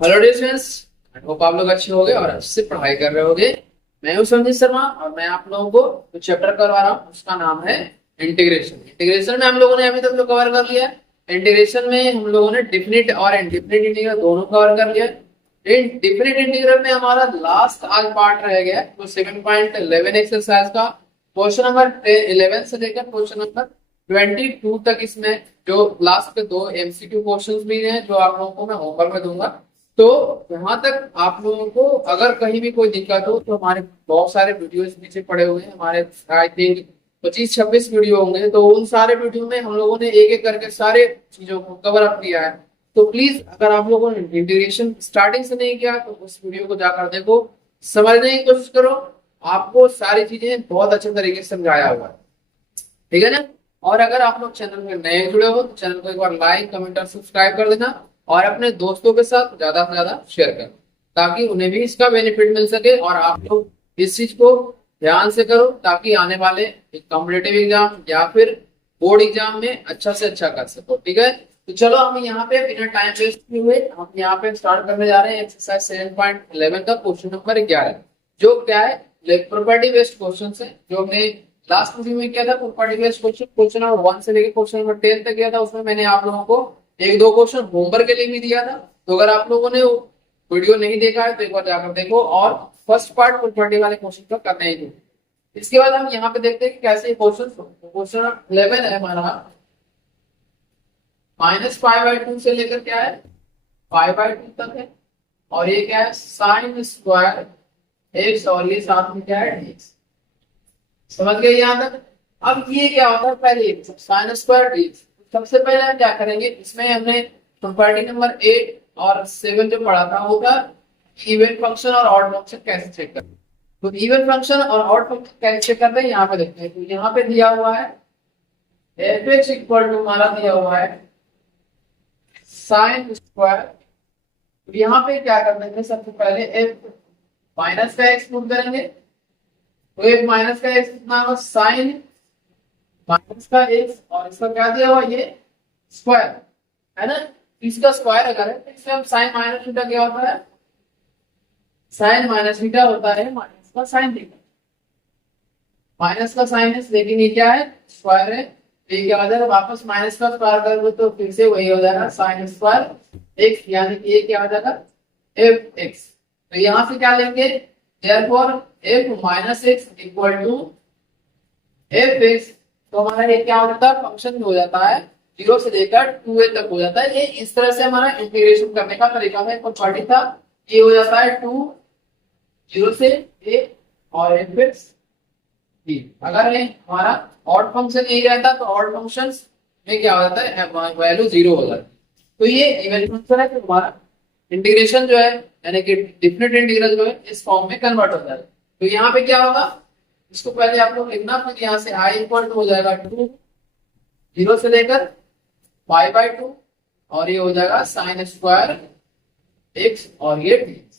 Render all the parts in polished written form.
Hello dear friends, I hope आप लोग अच्छे होंगे और अच्छे से पढ़ाई कर रहे होंगे। मैं हूं संजीत शर्मा और मैं आप लोगों को जो चैप्टर करवा रहा हूं उसका नाम है इंटीग्रेशन। इंटीग्रेशन में हम लोगों ने अभी तक जो कवर कर लिया है, इंटीग्रेशन में हम लोगों ने डिफिनिट और इनडिफिनिट इंटीग्रल दोनों कवर कर लिया है। डिफिनिट इंटीग्रल में हमारा लास्ट आज पार्ट रह गया है, तो 7.11 एक्सरसाइज का क्वेश्चन नंबर 11 से लेकर क्वेश्चन नंबर 22 तक। इसमें जो लास्ट के दो एमसीक्यू क्वेश्चंस भी हैं जो आप लोगों को मैं होमवर्क में दूंगा। तो वहां तक आप लोगों को अगर कहीं भी कोई दिक्कत हो तो हमारे बहुत सारे वीडियोस नीचे पड़े हुए हैं। हमारे आई थिंक 25-26 वीडियो होंगे, तो उन सारे वीडियो में हम लोगों ने एक एक करके सारे चीजों को कवर अप किया है। तो प्लीज अगर आप लोगों ने इंटीग्रेशन स्टार्टिंग से नहीं किया तो उस वीडियो को जाकर देखो, समझने की कोशिश करो। आपको सारी चीजें बहुत अच्छे तरीके से समझाया हुआ है, ठीक है ना। और अगर आप लोग चैनल में नए जुड़े हो तो चैनल को एक बार लाइक कमेंट और सब्सक्राइब कर देना और अपने दोस्तों के साथ ज्यादा से ज्यादा शेयर कर, ताकि उन्हें भी इसका बेनिफिट मिल सके और आप लोग इस चीज को ध्यान से करो, ताकि आने वाले एक कॉम्पिटेटिव एग्जाम या फिर बोर्ड एग्जाम में अच्छा से अच्छा कर सको, ठीक है। तो चलो हम यहाँ पे बिना टाइम वेस्ट किए हुए हम यहाँ पे स्टार्ट करने जा रहे हैं एक्सरसाइज 7.11 का क्वेश्चन नंबर 11, जो क्या है प्रॉपर्टी बेस्ड क्वेश्चन है। जो हमने लास्ट वीडियो में किया था property based question, question number 1 से लेकर क्वेश्चन नंबर 10 तक किया था। उसमें मैंने आप लोगों को एक दो क्वेश्चन होमवर्क के लिए भी दिया था। तो अगर आप लोगों ने वो वीडियो नहीं देखा है तो एक बार जाकर देखो और फर्स्ट पार्ट प्रॉपर्टी वाले क्वेश्चन का करना ही दो। इसके बाद हम यहाँ पे देखते हैं कि कैसे क्वेश्चन क्वेश्चन 11 है हमारा -5/2 से लेकर क्या है 5/2 तक है। और ये क्या है साइन स्क्वायर एक्स और ये साथ में क्या है एक्स। समझ गए यहाँ तक। अब ये क्या होता है, पहले साइन स्क्वायर एक्स। सबसे पहले हम क्या करेंगे, इसमें हमने प्रॉपर्टी नंबर 8 और 7 जो पढ़ा था वो था इवन फंक्शन और ऑड फंक्शन कैसे चेक करते हैं। तो इवन फंक्शन और ऑड फंक्शन कैसे चेक करते हैं यहाँ पे देखते हैं। तो यहाँ पे दिया हुआ है एफ एक्स इक्वल टू हमारा दिया हुआ है साइन स्क्वायर। तो यहाँ पे क्या कर देंगे, सबसे पहले एफ माइनस का एक्स पुट करेंगे। तो एक माइनस का एक्स कितना होगा साइन माइनस का एक्स और इसका क्या दिया हुआ ये स्क्वायर है ना। इसका स्क्वायर अगर है तो इसमें हम साइन माइनस थीटा क्या होता है, साइन माइनस थीटा होता है माइनस का साइन थीटा। माइनस का साइन है लेकिन ये क्या है स्क्वायर है। ये क्या हो जाएगा, वापस माइनस का स्क्वायर करोगे तो फिर से वही हो जाएगा साइन स्क्वायर एक्स, यानी कि ये क्या हो जाएगा एफ एक्स। तो यहां से क्या लेंगे, therefore f minus x equal to f x. तो हमारा ये क्या हो जाता है, फंक्शन हो जाता है 0 से लेकर 2a तक हो जाता है। ये इस तरह से हमारा इंटीग्रेशन करने का तरीका है। प्रॉपर्टी था ये हो जाता है 2 0 से a और एफ एक्स। अगर ये हमारा ऑड फंक्शन यही रहता तो ऑड फंक्शन में क्या हो जाता है वैल्यू 0 हो जाती है। तो ये इवन फंक्शन है, तो हमारा इंटीग्रेशन जो है यानी कि डिफिनिट इंटीग्रल जो है इस फॉर्म में कन्वर्ट हो जाएगा। तो यहाँ पे क्या होगा, इसको पहले आप लोग लिखना, फिर यहाँ से i इक्वल टू हो जाएगा 2 0 से लेकर 5/2 और ये हो जाएगा साइन स्क्वायर एक्स और ये dx।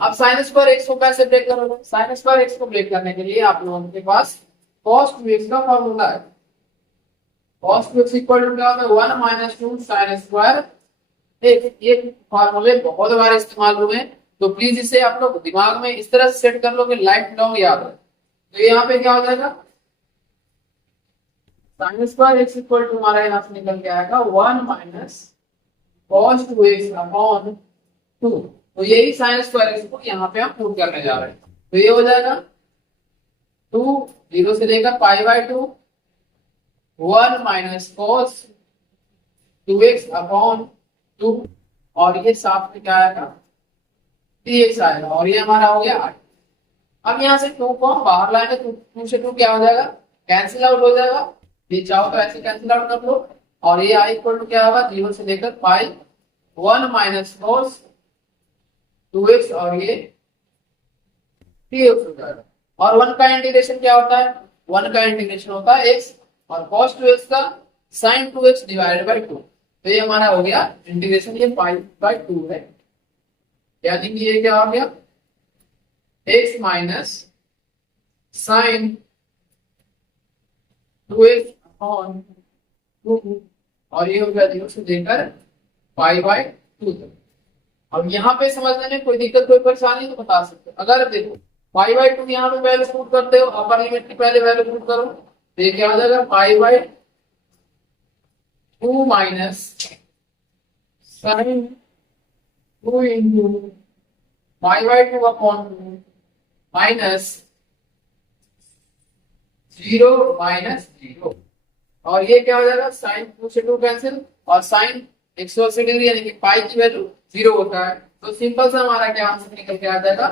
अब साइन स्क्वायर एक्स को कैसे ब्रेक करोगे, साइन स्क्वायर एक्स को ब्रेक करने के लिए आप लोगों के पास cos 2x का फॉर्मूला है। cos 2x इक्वल टू क्या होता है 1 माइनस 2 साइन स्क्वायर। ये फॉर्मूले बहुत बार इस्तेमाल हुए हैं, तो प्लीज इसे आप लोग दिमाग में इस तरह से सेट कर लो कि लाइफ लॉन्ग याद है। तो यहाँ पे क्या हो जाएगा sine square x equal to हमारा यहाँ से निकल के आएगा 1 माइनस cos 2x अपॉन 2। तो यही साइन स्क्वायर एक्स को यहाँ पे हम प्रूव करने जा रहे हैं। तो ये हो जाएगा 2 0 से लेकर π/2 1 माइनस cos 2x अपॉन 2 और ये साथ में क्या आएगा 3x आएगा और ये हमारा हो गया 8। अब यहाँ से 2 को हम बाहर लाएंगे तो 2 से 2 क्या हो जाएगा कैंसिल आउट हो जाएगा। ये चाहो तो ऐसे कैंसिल आउट कर लो और ये i इक्वल टू क्या होगा 0 से लेकर पाई 1 माइनस cos 2x और ये 3x हो जाएगा। और 1 का इंटीग्रेशन क्या होता है, 1 का इंटीग्रेशन होता है x और cos 2x का sin 2x डिवाइडेड बाय 2। तो ये हमारा हो गया इंटीग्रेशन, ये 5/2 है, यानी कि ये क्या हो गया x minus sign 2x upon 2 और ये हो गया 0 से लेकर π/2 तक। अब यहाँ पे समझने में कोई दिक्कत कोई परेशानी तो बता सकते हो। अगर देखो पाई बाई टू यहाँ पे वैल्यू पुट करते हो, अपर लिमिट की पहले वैल्यू पुट करो तो ये क्या हो जाएगा, pi by two minus sign two into pi by two upon two minus zero minus zero, और ये क्या हो जाएगा, साइन टू से टू कैंसिल, और साइन 180 डिग्री यानी कि पाई की वैल्यू जीरो होता है, तो सिंपल सा हमारा क्या आंसर निकल के आ जाएगा,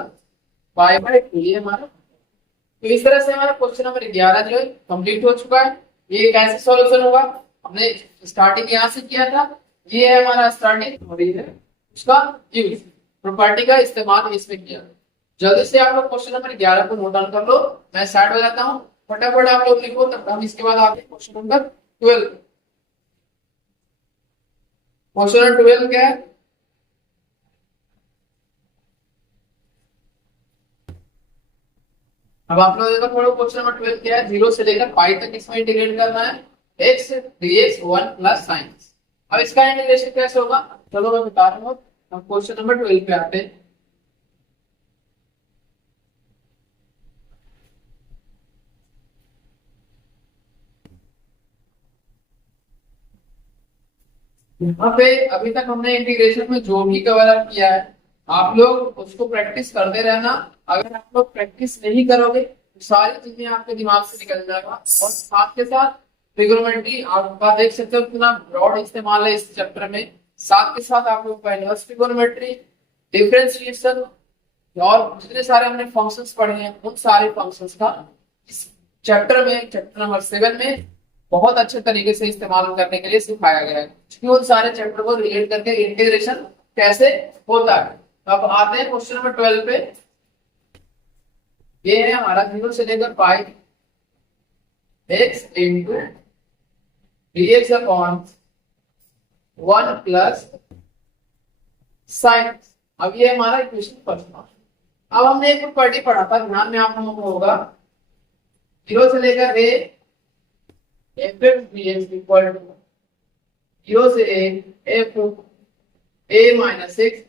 पाई बाई टू। ये हमारा, तो इस तरह से हमारा क्वेश्चन नंबर 11 जो है कंप्लीट हो चुका है। ये कैसे सॉल्यूशन होगा, हमने स्टार्टिंग यहाँ से किया था, ये है हमारा स्टार्टिंग और ये है उसका यूज, प्रॉपर्टी का इस्तेमाल इसमें किया। जल्दी से आप लोग क्वेश्चन नंबर 11 को नोट डाउन कर लो, मैं साइड हो जाता हूँ, फटाफट आप लोग लिखो, तब हम इसके बाद आते हैं क्वेश्चन नंबर 12। क्वेश्चन नंबर 12 क्या है, अब आप लोग देखो थोड़ा, क्वेश्चन नंबर 12 क्या है, 0 से लेकर पाई तक इसमें इंटीग्रेट करना है, x dx 1 प्लस साइन। अब इसका इंटीग्रेशन कैसे होगा, चलो मैं बता रहा हूँ। हम क्वेश्चन नंबर 12 पे आते हैं। यहाँ पे अभी तक हमने इंटीग्रेशन में जो भी कवर अप किया है, आप लोग उसको प्रैक्टिस करते रहना। अगर आप लोग प्रैक्टिस नहीं करोगे तो सारी चीजें आपके दिमाग से निकल जाएगा, और साथ के साथ ट्रिग्नोमेट्री आपका देख सकते हो कितना ब्रॉड इस्तेमाल है इस चैप्टर में। साथ के साथ आप लोग का इनवर्स ट्रिग्नोमेट्री, डिफरेंशिएशन, और जितने सारे हमने फंक्शंस पढ़े हैं उन सारे फंक्शंस का इस चैप्टर में, चैप्टर नंबर 7 में बहुत अच्छे तरीके से इस्तेमाल करने के लिए सिखाया गया है। उन सारे चैप्टर को रिलेट करके इंटीग्रेशन कैसे होता है। अब आते हैं क्वेश्चन नंबर 12 पे। ये है हमारा 0 से लेकर पाई x into dx upon 1 plus sign. अब ये हमारा इक्वेशन फर्स्ट। अब हमने एक प्रॉपर्टी पढ़ा था, ध्यान में आप लोगों को होगा, 0 से लेकर a f dx equal to 0 से f a माइनस एक्स।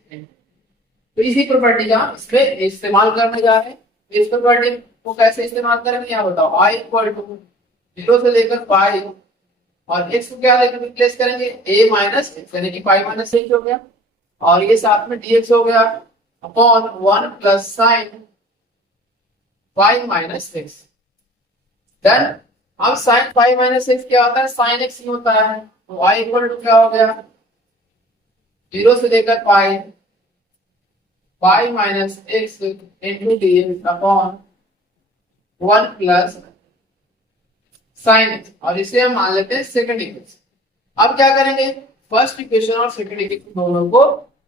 तो इसी प्रॉपर्टी का इसमें इस्तेमाल करने जा रहे हैं। इस प्रॉपर्टी को कैसे इस्तेमाल करेंगे यहाँ बताओ, i इक्वल टू 0 से लेकर पाई, और x को क्या लेकर रिप्लेस करेंगे, a माइनस एक्स यानी कि पाई माइनस एक्स हो गया, और ये साथ में dx हो गया upon 1 plus sine pi minus x. Then अब साइन पाई माइनस एक्स क्या होता है, साइन एक्स ही होता है, तो y इक्वल टू क्या हो गया, 0 से लेकर pi pi minus x into dx upon 1 plus sine x, और इसे हम मान लेते हैं सेकंड इक्वेशन। अब क्या करेंगे, फर्स्ट इक्वेशन और सेकंड इक्वेशन दोनों को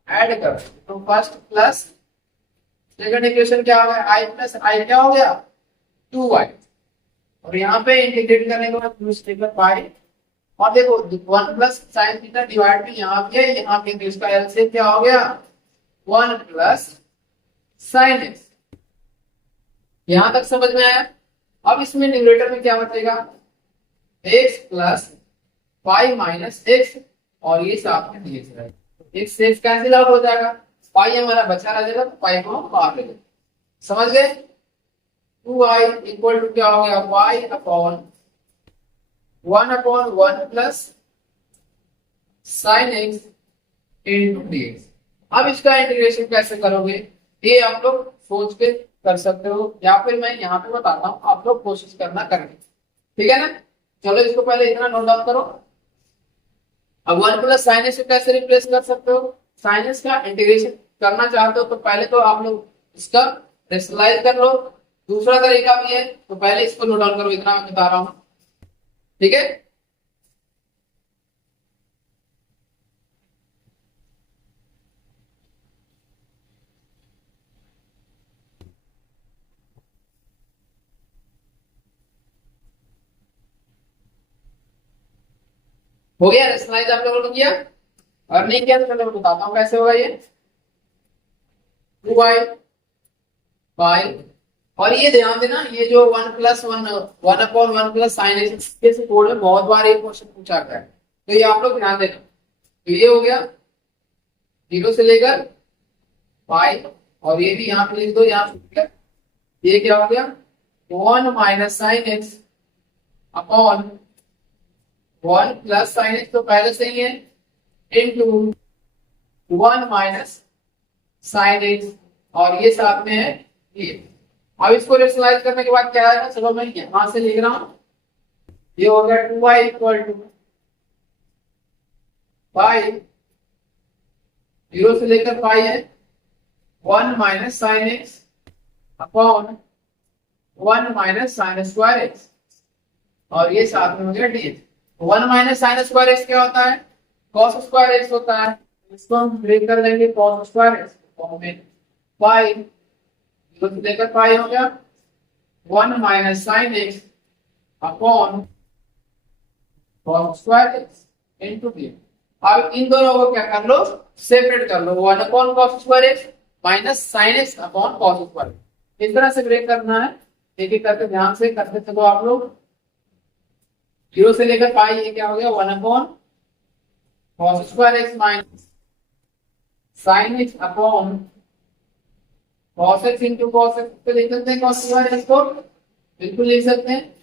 ऐड कर, तो फर्स्ट प्लस सेकंड इक्वेशन क्या हो गया, i प्लस आई क्या हो गया 2y, और यहाँ पे इंटीग्रेट करने के बाद लेकर पाई, और देखो 1 प्लस साइन थीटा डिवाइड भी यहाँ पे है, यहाँ पे तो इसका एलसीएम क्या हो गया 1 प्लस साइन एक्स। यहां तक समझ में आया। अब इसमें न्यूमरेटर में क्या बचेगा, x plus pi minus x, और ये साथ में dx रहेगा, एक्स से एक्स कैंसिल आउट हो जाएगा, पाई हमारा बचा रह जाएगा, तो पाई को हम बाहर ले लेंगे। समझ गए, 2y इक्वल टू क्या हो गया, y upon 1 plus sine x into dx। अब इसका इंटीग्रेशन कैसे करोगे, ये आप लोग सोच के कर सकते हो, या फिर मैं यहाँ पे बताता हूँ, आप लोग कोशिश करना करेंगे, ठीक है ना। चलो इसको पहले इतना नोट डाउन करो। अब 1 प्लस साइन एक्स को कैसे रिप्लेस कर सकते हो, साइन एक्स का इंटीग्रेशन करना चाहते हो तो पहले तो आप लोग इसका रेशनलाइज कर लो। दूसरा तरीका भी है, तो पहले इसको नोट डाउन करो, इतना मैं बता रहा हूँ, ठीक है। हो गया रेशनलाइज आप लोगों ने किया, और नहीं किया तो चलो मैं बताता हूँ कैसे होगा ये। 2y बाई, और ये ध्यान देना, ये जो 1 plus 1 upon 1 plus sine x के कोड में बहुत बार ये क्वेश्चन पूछा गया है, तो ये आप लोग ध्यान देना। तो ये हो गया 0 से लेकर पाई, और ये भी यहाँ पे लिख दो, यहाँ पे ये क्या हो गया 1 minus sine x upon 1 plus sine x तो पहले से ही है इंटू 1 माइनस साइन एक्स, और ये साथ में है ये। अब इसको रेशनलाइज करने के बाद क्या आएगा, चलो मैं यहां से लिख रहा हूं, ये हो गया 2y इक्वल टू पाई, 0 से लेकर पाई है 1 minus sine x upon 1 minus sign square x, और ये साथ में हो गया D. 1 minus sign square x क्या होता है, कॉस स्क्वायर एक्स होता है, इसको हम ब्रेक कर लेंगे कॉस स्क्वायर एक्स में पाई, 0 से लेकर पाई हो गया 1 minus sine x upon cos square x into D. अब इन दोनों को क्या कर लो, सेपरेट कर लो, 1 upon cos square x minus sine x upon cos square, इस तरह से ब्रेक करना है। एक एक करके ध्यान से करते चलो आप लोग। 0 से लेकर पाई ये क्या हो गया 1 upon cos square x minus sine x upon cos x into cos x पे लिख सकते हैं, कॉस स्क्वायर एक्स को बिल्कुल लिख सकते हैं।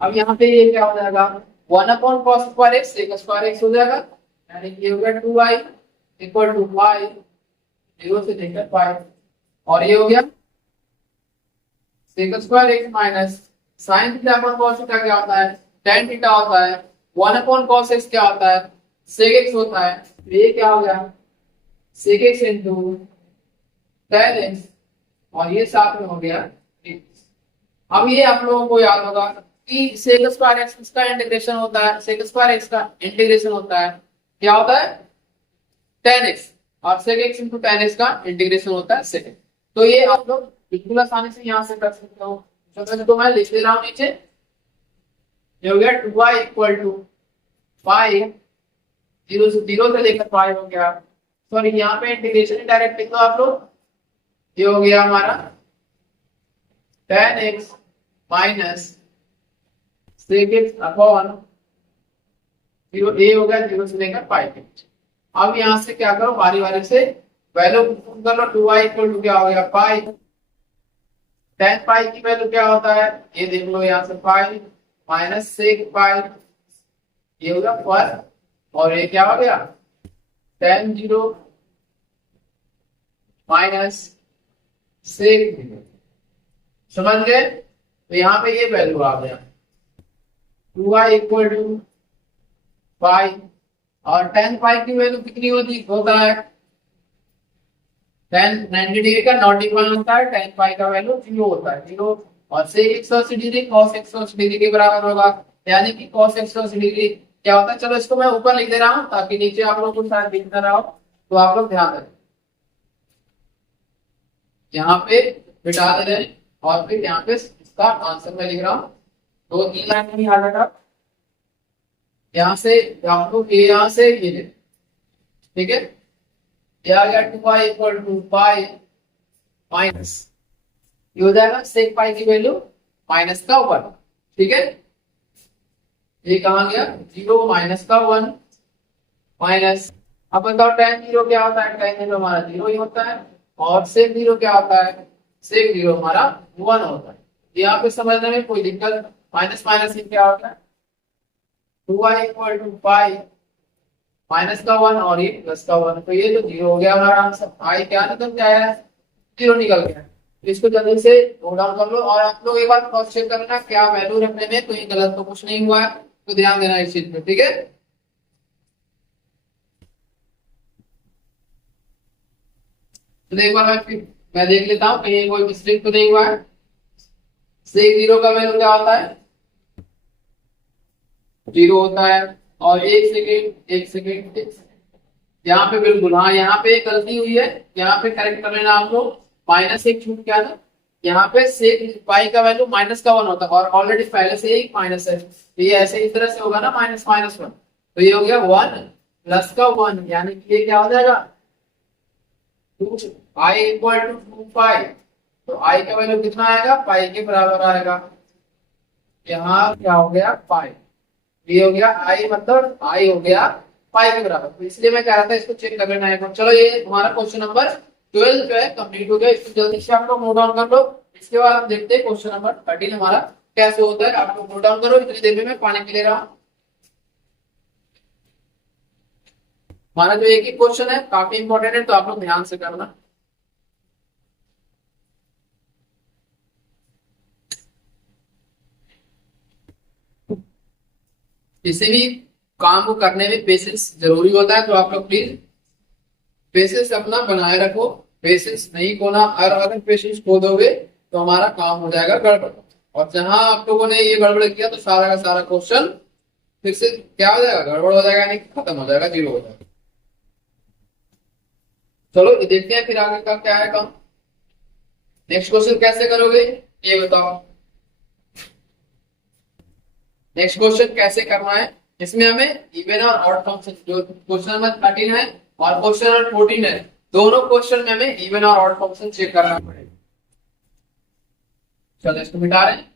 अब यहाँ पे ये क्या हो जाएगा 1 upon cos square x sec square x हो जाएगा, यानी कि ये हो गया 2y इक्वल टू पाई 0 से लेकर पाई, और ये हो गया sec square x minus sine theta upon cos theta क्या होता है tan थीटा होता है, 1 अपॉन कॉस एक्स क्या होता है सेक एक्स होता है, तो ये क्या हो गया sec x into tan x, और ये साथ में हो गया x। अब ये आप लोगों को याद होगा कि सेक स्क्वायर एक्स का इंटीग्रेशन होता है, सेक स्क्वायर एक्स का इंटीग्रेशन होता है क्या होता है tan x, और sec x into tan x का इंटीग्रेशन होता है sec। तो ये आप लोग बिल्कुल आसानी से यहाँ से कर सकते हो। तो मैं लिख दे रहा हूँ नीचे, ये हो गया 2y इक्वल टू पाई 0 से लेकर पाई हो गया, सॉरी यहाँ पे इंटीग्रेशन डायरेक्ट लिख दो आप लोग, ये हो गया हमारा tan x minus sec x upon 0, ये हो गया 0 से लेकर पाई के। अब यहाँ से क्या करो बारी बारी से वैल्यू कर लो, 2y इक्वल टू क्या हो गया पाई, tan पाई की वैल्यू क्या होता है ये देख लो यहाँ से पाई माइनस सेक पाई, ये हो गया पर, और ये क्या हो गया tan 0 माइनस सेक 0, समझ गए। तो यहाँ पे ये वैल्यू आ गया 2y इक्वल टू पाई, और tan पाई की वैल्यू कितनी होता है tan 90 डिग्री का नॉट इक्वल होता है, tan पाई का वैल्यू 0 होता है 0, और सेक 180 डिग्री cos 180 डिग्री के बराबर होगा, यानी कि cos 180 डिग्री क्या होता है। चलो इसको मैं ऊपर लिख दे रहा हूं ताकि नीचे आप लोगों को शायद दिख ना रहा हो, तो आप लोग ध्यान रखें, यहाँ पे बिठा दे रहे हैं, और फिर यहाँ पे इसका आंसर मैं लिख रहा हूँ 2-3 लाइन में आ जाएगा। यहाँ से आप लोग यहाँ से ये ठीक है, ये आ गया 2y equal to pi minus, ये हो जाएगा सेक पाई की वैल्यू माइनस का 1, ठीक है। ये कहाँ गया 0 माइनस का 1 माइनस, अब बताओ tan 0 क्या होता है, tan 0 हमारा 0 ही होता है, और सेक 0 क्या होता है सेक 0 हमारा 1 होता है। यहाँ पे समझने में कोई दिक्कत, माइनस माइनस ही क्या होता है 2y equal to pi minus का 1 और ये प्लस का 1, तो ये तो 0 हो गया हमारा आंसर। आई क्या निकल के आया है 0 निकल गया, तो इसको जल्दी से नोट डाउन कर लो, और आप लोग एक बार क्रॉस चेक करना क्या वैल्यू रखने में कोई गलत तो कुछ नहीं हुआ है, तो ध्यान देना इस चीज पे, ठीक है। तो एक बार मैं देख लेता हूँ कहीं कोई मिस्टेक तो नहीं हुआ है। सेक 0 का वैल्यू क्या होता है 0 होता है, और एक सेकेंड यहाँ पे बिल्कुल, हाँ यहाँ पे गलती हुई है, यहाँ पे करेक्ट कर लेना आप लोग, माइनस एक छूट क्या था, यहाँ पे सेक पाई का वैल्यू माइनस का 1 होता है, और ऑलरेडी पहले से ही माइनस है, तो ये ऐसे इस तरह से होगा ना माइनस माइनस 1, तो ये हो गया 1 प्लस का 1, यानी कि ये क्या हो जाएगा 2 i इक्वल टू 2 पाई, तो i का वैल्यू कितना आएगा पाई के बराबर आएगा, यहाँ क्या हो गया पाई, ये हो गया आई, मतलब आई हो गया पाई के बराबर, तो इसलिए मैं कह रहा था इसको चेक कर लेना है। चलो ये हमारा क्वेश्चन नंबर 12 जो है कंप्लीट हो गया, इसको जल्दी से आप लोग नोट डाउन कर लो। इसके बाद हम देखते हैं क्वेश्चन नंबर 13 हमारा कैसे होता है। आप लोग नोट डाउन करो, इतनी देर में मैं पानी पी ले रहा हूँ। हमारा जो एक ही क्वेश्चन है काफी इंपॉर्टेंट है, तो आप लोग ध्यान से करना। किसी भी काम को करने में पेशेंस जरूरी होता है, तो आप लोग प्लीज पेशेंस अपना बनाए रखो। पेशेंस नहीं खोना, अगर पेशेंस खो दोगे तो हमारा काम हो जाएगा गड़बड़। और जहां आप लोगों ने ये गड़बड़ किया तो सारा का सारा क्वेश्चन फिर से क्या हो जाएगा, गड़बड़ हो जाएगा, यानी खत्म हो जाएगा, जीरो हो जाएगा। चलो ये देखते हैं फिर आगे का क्या है काम। नेक्स्ट क्वेश्चन कैसे करोगे ये बताओ। नेक्स्ट क्वेश्चन कैसे करना है, इसमें हमें इवन और ऑड फंक्शन, जो क्वेश्चन नंबर 13 है और क्वेश्चन नंबर 14 है, दोनों क्वेश्चन में हमें इवन और ऑड फंक्शन चेक करना पड़ेगा। चलो इसको मिटा रहे हैं।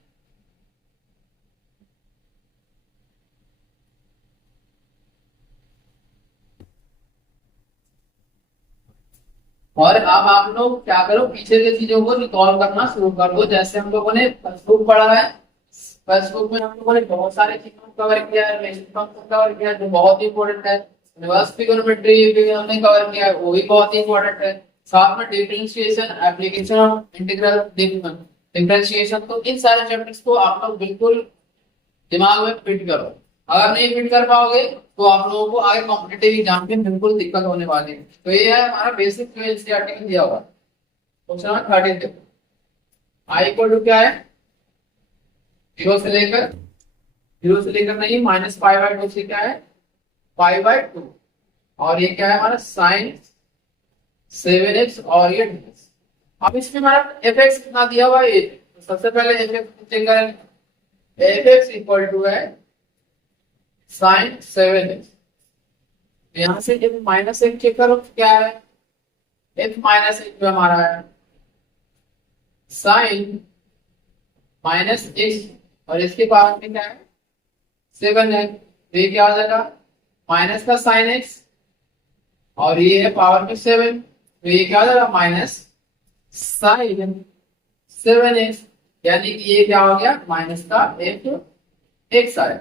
और अब आप लोग क्या करो, पीछे की चीजों को रिकॉल करना शुरू कर दो। जैसे हम लोगों ने फर्स्ट बुक पढ़ा है, फर्स्ट बुक में हम लोगों ने बहुत सारे चीजों को कवर किया है, रिलेशन फंक्शन कवर किया है जो बहुत इंपॉर्टेंट है, रिवर्स ट्रिगोनोमेट्री भी हमने कवर किया है, वो भी बहुत ही इंपॉर्टेंट है। साथ में differentiation, application of integral, differentiation, तो इन सारे चैप्टर्स को आप लोग बिल्कुल दिमाग में फिट करो। अगर नहीं फिट कर पाओगे तो आप लोगों को आगे कॉम्पिटिटिव एग्जाम में बिल्कुल दिक्कत होने वाली है। तो ये है हमारा बेसिक जो एनसीईआरटी में दिया हुआ। क्वेश्चन नंबर 13 देखो, आई इक्वल टू क्या है, 0 से लेकर, 0 से लेकर नहीं, -π/2 से क्या है, π/2, और ये क्या है हमारा sin 7x और ये dx। अब इसमें हमारा fx कितना दिया हुआ है, तो सबसे पहले fx चेक करें। fx इक्वल टू है sin 7x, यहां से f -1 चेक करो क्या है, f -1 जो हमारा है sin -x, और इसके पावर में क्या है 7 है, तो ये क्या हो जाएगा माइनस का sin x, और ये है पावर में 7, तो ये क्या हो जाएगा sin 7x, यानी कि ये क्या हो गया माइनस का f(x) आया।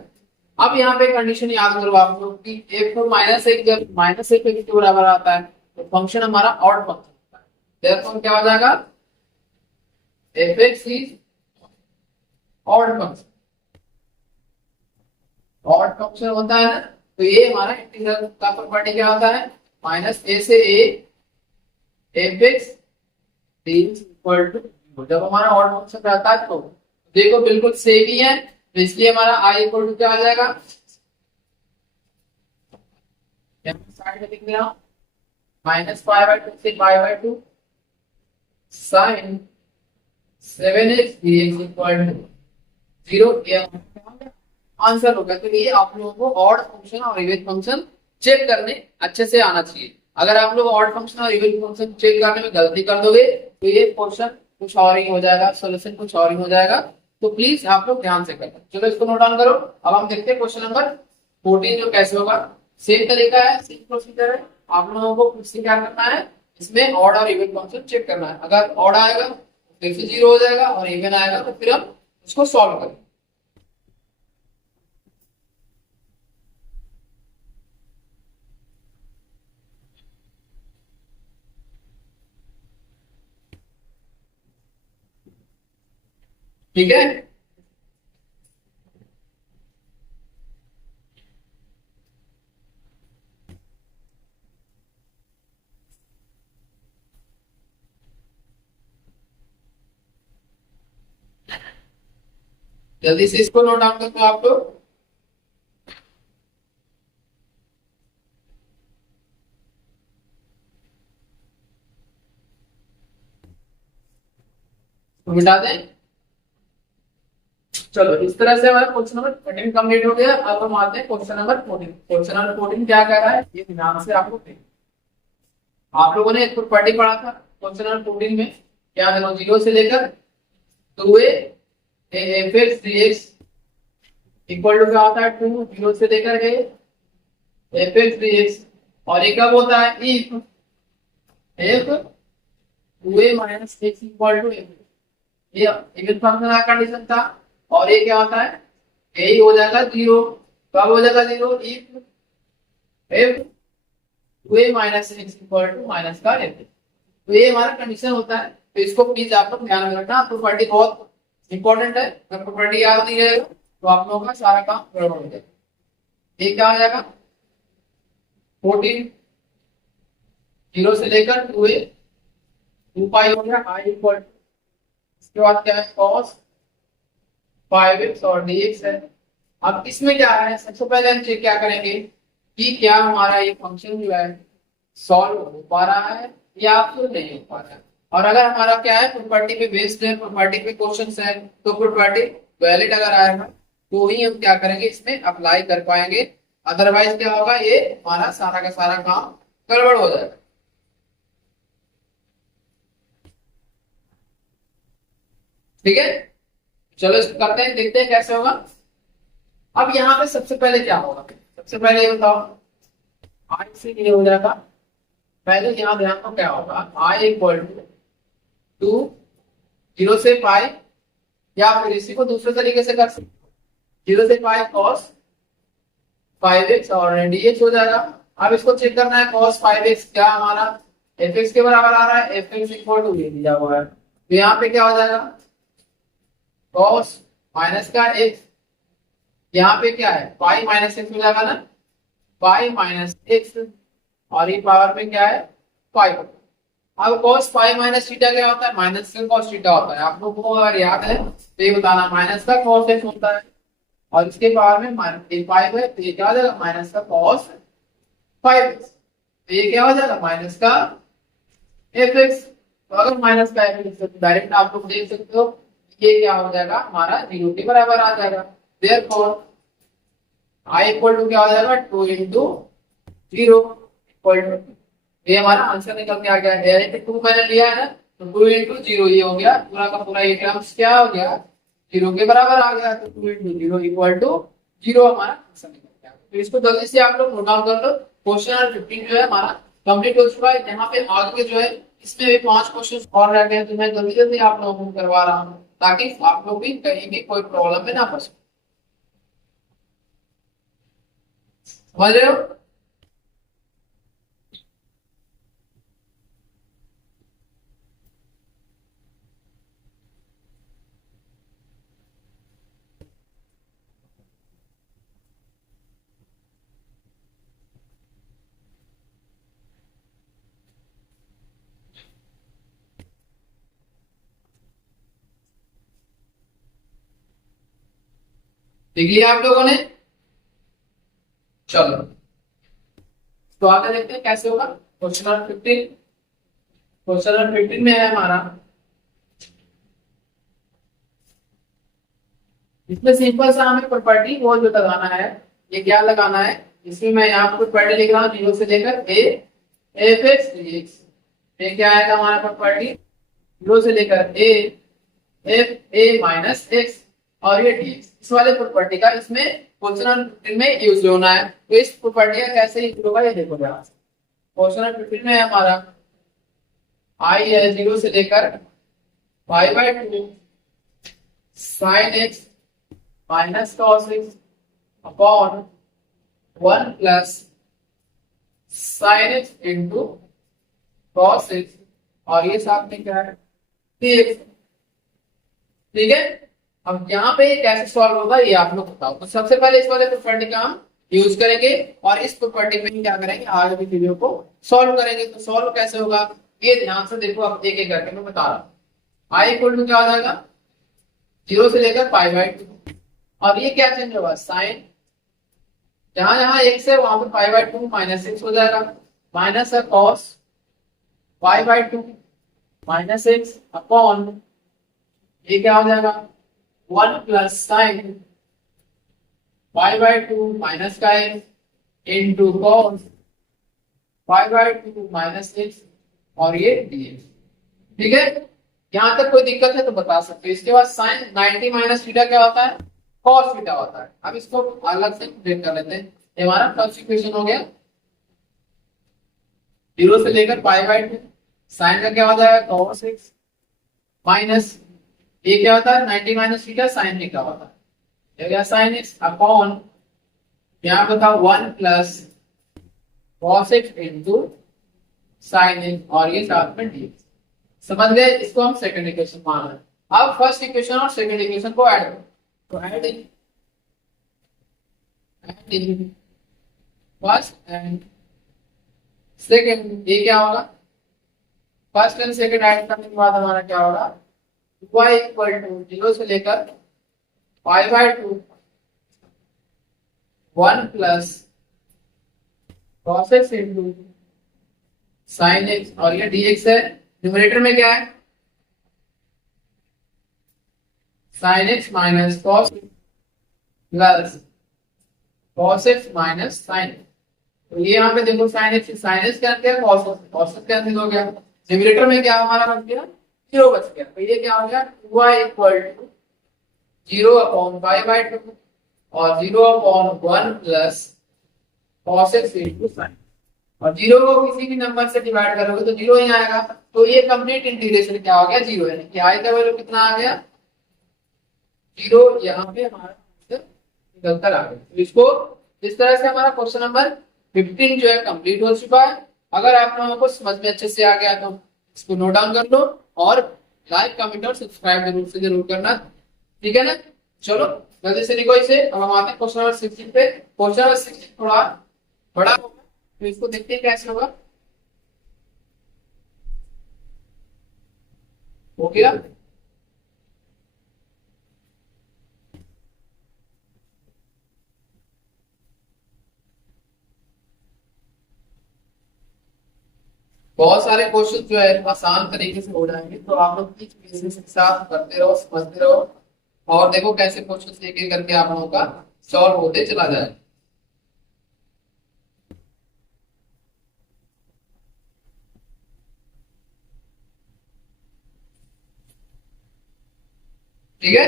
अब यहाँ पे कंडीशन याद करो आप लोग कि f -1 जब -1 के बराबर आता है तो फंक्शन हमारा ऑड फंक्शन होता है, therefore क्या हो जाएगा fx is odd function. Odd function होता है ना, तो ये हमारा इंटीग्रल का प्रॉपर्टी क्या होता है, -a से a fx is equal to, जब हमारा ऑड फंक्शन रहता है तो देखो बिल्कुल सेम ही है, तो इसलिए हमारा i इक्वल टू क्या आ जाएगा, साइड में लिख दे रहा हूं, -π/2 से π/2 sin 7x dx equal to 0। Answer होगा। तो ये आप लोगों को ऑड फंक्शन और इवन फंक्शन चेक करने अच्छे से आना चाहिए। अगर आप लोग ऑड फंक्शन और इवन फंक्शन चेक करने में गलती कर दोगे तो ये क्वेश्चन कुछ और ही हो जाएगा, सोल्यूशन कुछ और ही हो जाएगा। तो प्लीज आप लोग ध्यान से करना। चलो इसको नोट डाउन करो। अब हम देखते हैं क्वेश्चन नंबर 14 जो कैसे होगा। सेम तरीका है, सेम प्रोसीजर है। आप लोगों को फिर से क्या करना है, इसमें ऑड और इवन फंक्शन चेक करना है। अगर ऑड आएगा तो फिर से 0 हो जाएगा, और इवन आएगा तो फिर हम उसको सॉल्व करेंगे। ठीक है, जल्दी से इसको नोट डाउन करते हो आप लोग। मिटा दें। चलो इस तरह से हमारा क्वेश्चन नंबर 13 कंप्लीट हो गया। अब हम आते हैं क्वेश्चन नंबर 14। क्वेश्चन नंबर 14 क्या कह रहा है ये ध्यान से आप लोग देखें। आप लोगों ने एक प्रॉपर्टी पढ़ा था क्वेश्चन नंबर 14 में, क्या देखो 0 से लेकर 2a fx dx equal to क्या होता है 2, 0 से लेकर a fx dx, और ये कब होता है if f 2a minus x equal to f. ये इवन फंक्शन का कंडीशन था। और ये क्या होता है, यही हो जाएगा जीरो। कब हो जाएगा zero, if f 2a minus x equal to minus का एफ। तो ये हमारा कंडीशन होता है। तो इसको प्लीज आप लोग ध्यान में रखना, प्रॉपर्टी बहुत इंपॉर्टेंट है। अगर प्रॉपर्टी याद नहीं रहेगा तो आप लोगों का सारा काम गड़बड़ हो जाएगा। ये क्या आ जाएगा 14 जीरो से लेकर 2a 2 पाई हो गया i इक्वल। इसके बाद क्या है cos 5x और dx है। अब इसमें क्या है, सबसे पहले हम चेक क्या करेंगे कि क्या हमारा ये फंक्शन जो है सॉल्व हो पा रहा है या फिर नहीं हो पा रहा है। और अगर हमारा क्या है प्रॉपर्टी पे बेस्ड है, प्रॉपर्टी पे क्वेश्चन है, तो प्रॉपर्टी वैलिड अगर आएगा तो ही हम क्या करेंगे इसमें अप्लाई कर पाएंगे। अदरवाइज क्या होगा, ये हमारा सारा का सारा काम गड़बड़ हो जाएगा। ठीक है, चलो इसको करते हैं, देखते हैं कैसे होगा। अब यहाँ पे सबसे पहले क्या होगा, सबसे पहले ये बताओ आई से ये हो जाएगा। पहले यहाँ ध्यान को क्या होगा, आई इक्वल टू 0 से पाई, या फिर इसी को दूसरे तरीके से कर सकते 0 से पाई cos 5x और dx हो जाएगा। अब इसको चेक करना है cos 5x क्या हमारा fx के बराबर आ रहा है, fx इक्वल टू ये दिया हुआ है। तो यहाँ पे क्या हो जाएगा cos माइनस का x, यहाँ पे क्या है पाई माइनस एक्स हो जाएगा ना, पाई माइनस एक्स और ये पावर में क्या है 5। अब cos पाई माइनस थीटा क्या होता है, माइनस का cos थीटा होता है। आप लोगों को अगर याद है तो ये बताना माइनस का cos x होता है और इसके पावर में माइनस 5 है, तो ये क्या हो जाएगा माइनस का cos 5x। तो ये क्या हो जाएगा माइनस का fx। तो अगर माइनस का fx तो डायरेक्ट आप लोग देख सकते हो ये क्या हो जाएगा हमारा 0 के बराबर आ जाएगा। देयरफॉर i इक्वल टू क्या हो जाएगा 2 इंटू 0 इक्वल टू, ये हमारा आंसर निकल के आ गया है। 2 मैंने लिया है ना, तो 2 इंटू 0 ये हो गया पूरा का पूरा, ये टर्म्स क्या हो गया 0 के बराबर आ गया। तो 2 इंटू 0 इक्वल टू 0 हमारा आंसर निकल गया। तो इसको जल्दी से आप लोग नोट डाउन कर लो। क्वेश्चन नंबर 15 जो है हमारा कंप्लीट हो चुका है। यहाँ पे आगे जो है इसमें भी 5 क्वेश्चन और रह गए हैं, तो मैं जल्दी जल्दी आप लोगों को करवा रहा हूँ ताकि आप लोग भी कहीं भी कोई प्रॉब्लम में ना फंसे। समझ रहे हो? देख लिया आप लोगों ने? चलो तो आगे देखते हैं कैसे होगा। क्वेश्चन नंबर 15, क्वेश्चन नंबर 15 में है हमारा, इसमें सिंपल सा हमें प्रॉपर्टी वो जो लगाना है, ये क्या लगाना है, इसमें मैं यहाँ पर प्रॉपर्टी लिख रहा हूँ 0 से लेकर a f x dx। ये क्या आएगा हमारा प्रॉपर्टी 0 से लेकर a f a minus x और ये dx। इस वाले प्रॉपर्टी का इसमें क्वेश्चन नंबर में यूज होना है। तो इस प्रॉपर्टी का कैसे यूज होगा ये देखो जरा। क्वेश्चन नंबर 15 में है हमारा i है 0 से लेकर π/2 sin x minus cos x upon 1 plus sin x into cos x और ये साथ में क्या है dx। ठीक है, अब यहाँ पे कैसे सॉल्व होगा ये आप लोग बताओ। तो सबसे पहले इस वाले प्रॉपर्टी का हम यूज करेंगे और इस प्रॉपर्टी में क्या करेंगे आगे की चीजों को सॉल्व करेंगे। तो सॉल्व कैसे होगा ये ध्यान से देखो, अब एक एक करके मैं बता रहा हूँ। i इक्वल टू क्या हो जाएगा 0 से लेकर π/2 और ये क्या चेंज होगा साइन, जहां जहां x है वहां पर π/2 माइनस x हो जाएगा, माइनस है cos π/2 माइनस x अपॉन ये क्या हो जाएगा 1 प्लस साइन π/2 माइनस का x into cos π/2 minus x और ये dx। ठीक है, यहां तक कोई दिक्कत है तो बता सकते हो। इसके बाद साइन 90 माइनस थीटा क्या होता है cos थीटा होता है। अब इसको अलग से ब्रेक कर लेते हैं। ये हमारा फर्स्ट इक्वेशन हो गया 0 से लेकर π/2 साइन का क्या होता है cos x माइनस ये क्या होता है 90 माइनस थीटा साइन थीटा होता है, ये क्या साइन x अपॉन यहाँ पे था 1 plus cos x into sine x और ये साथ में dx। समझ गए, इसको हम सेकंड इक्वेशन मान रहे हैं। अब फर्स्ट इक्वेशन और सेकंड इक्वेशन को ऐड करो, तो add in first and second, ये क्या होगा फर्स्ट एंड सेकंड ऐड करने के बाद हमारा क्या होगा y इक्वल टू 0 से लेकर pi by 2 1 plus cos x into sine x और ये dx है। न्यूमरेटर में क्या है sine x minus cos plus cos x minus sine, तो ये यहाँ पे देखो साइन x कैंसिल है cos x कैंसिल हो गया। न्यूमरेटर में क्या हमारा बच गया 0 बच गया, तो ये क्या हो गया 2y equal to 0 upon pi by 2 और 0 upon 1 plus cos x into sine, और 0 को किसी भी नंबर से डिवाइड करोगे तो 0 ही आएगा। तो ये कंप्लीट इंटीग्रेशन क्या हो गया 0, यानी कि i का वैल्यू कितना आ गया 0, यहाँ पे हमारा आंसर निकल कर आ गया। तो इसको इस तरह से हमारा क्वेश्चन नंबर 15 जो है कंप्लीट हो चुका है। अगर आप लोगों को समझ में अच्छे से आ गया तो इसको नोट डाउन कर लो और लाइक कमेंट और सब्सक्राइब जरूर करना, ठीक है ना। चलो जल्दी से लिखो इसे। अब हम आते हैं क्वेश्चन नंबर 16 पे। क्वेश्चन नंबर 16 थोड़ा बड़ा होगा तो इसको देखते हैं कैसे होगा। हो गया बहुत सारे क्वेश्चन जो है आसान तरीके से हो जाएंगे, तो आप लोग प्लीज पेशेंस के साथ करते रहो, समझते रहो और देखो कैसे क्वेश्चन एक एक करके आप लोगों का सॉल्व होते चला जाए। ठीक है,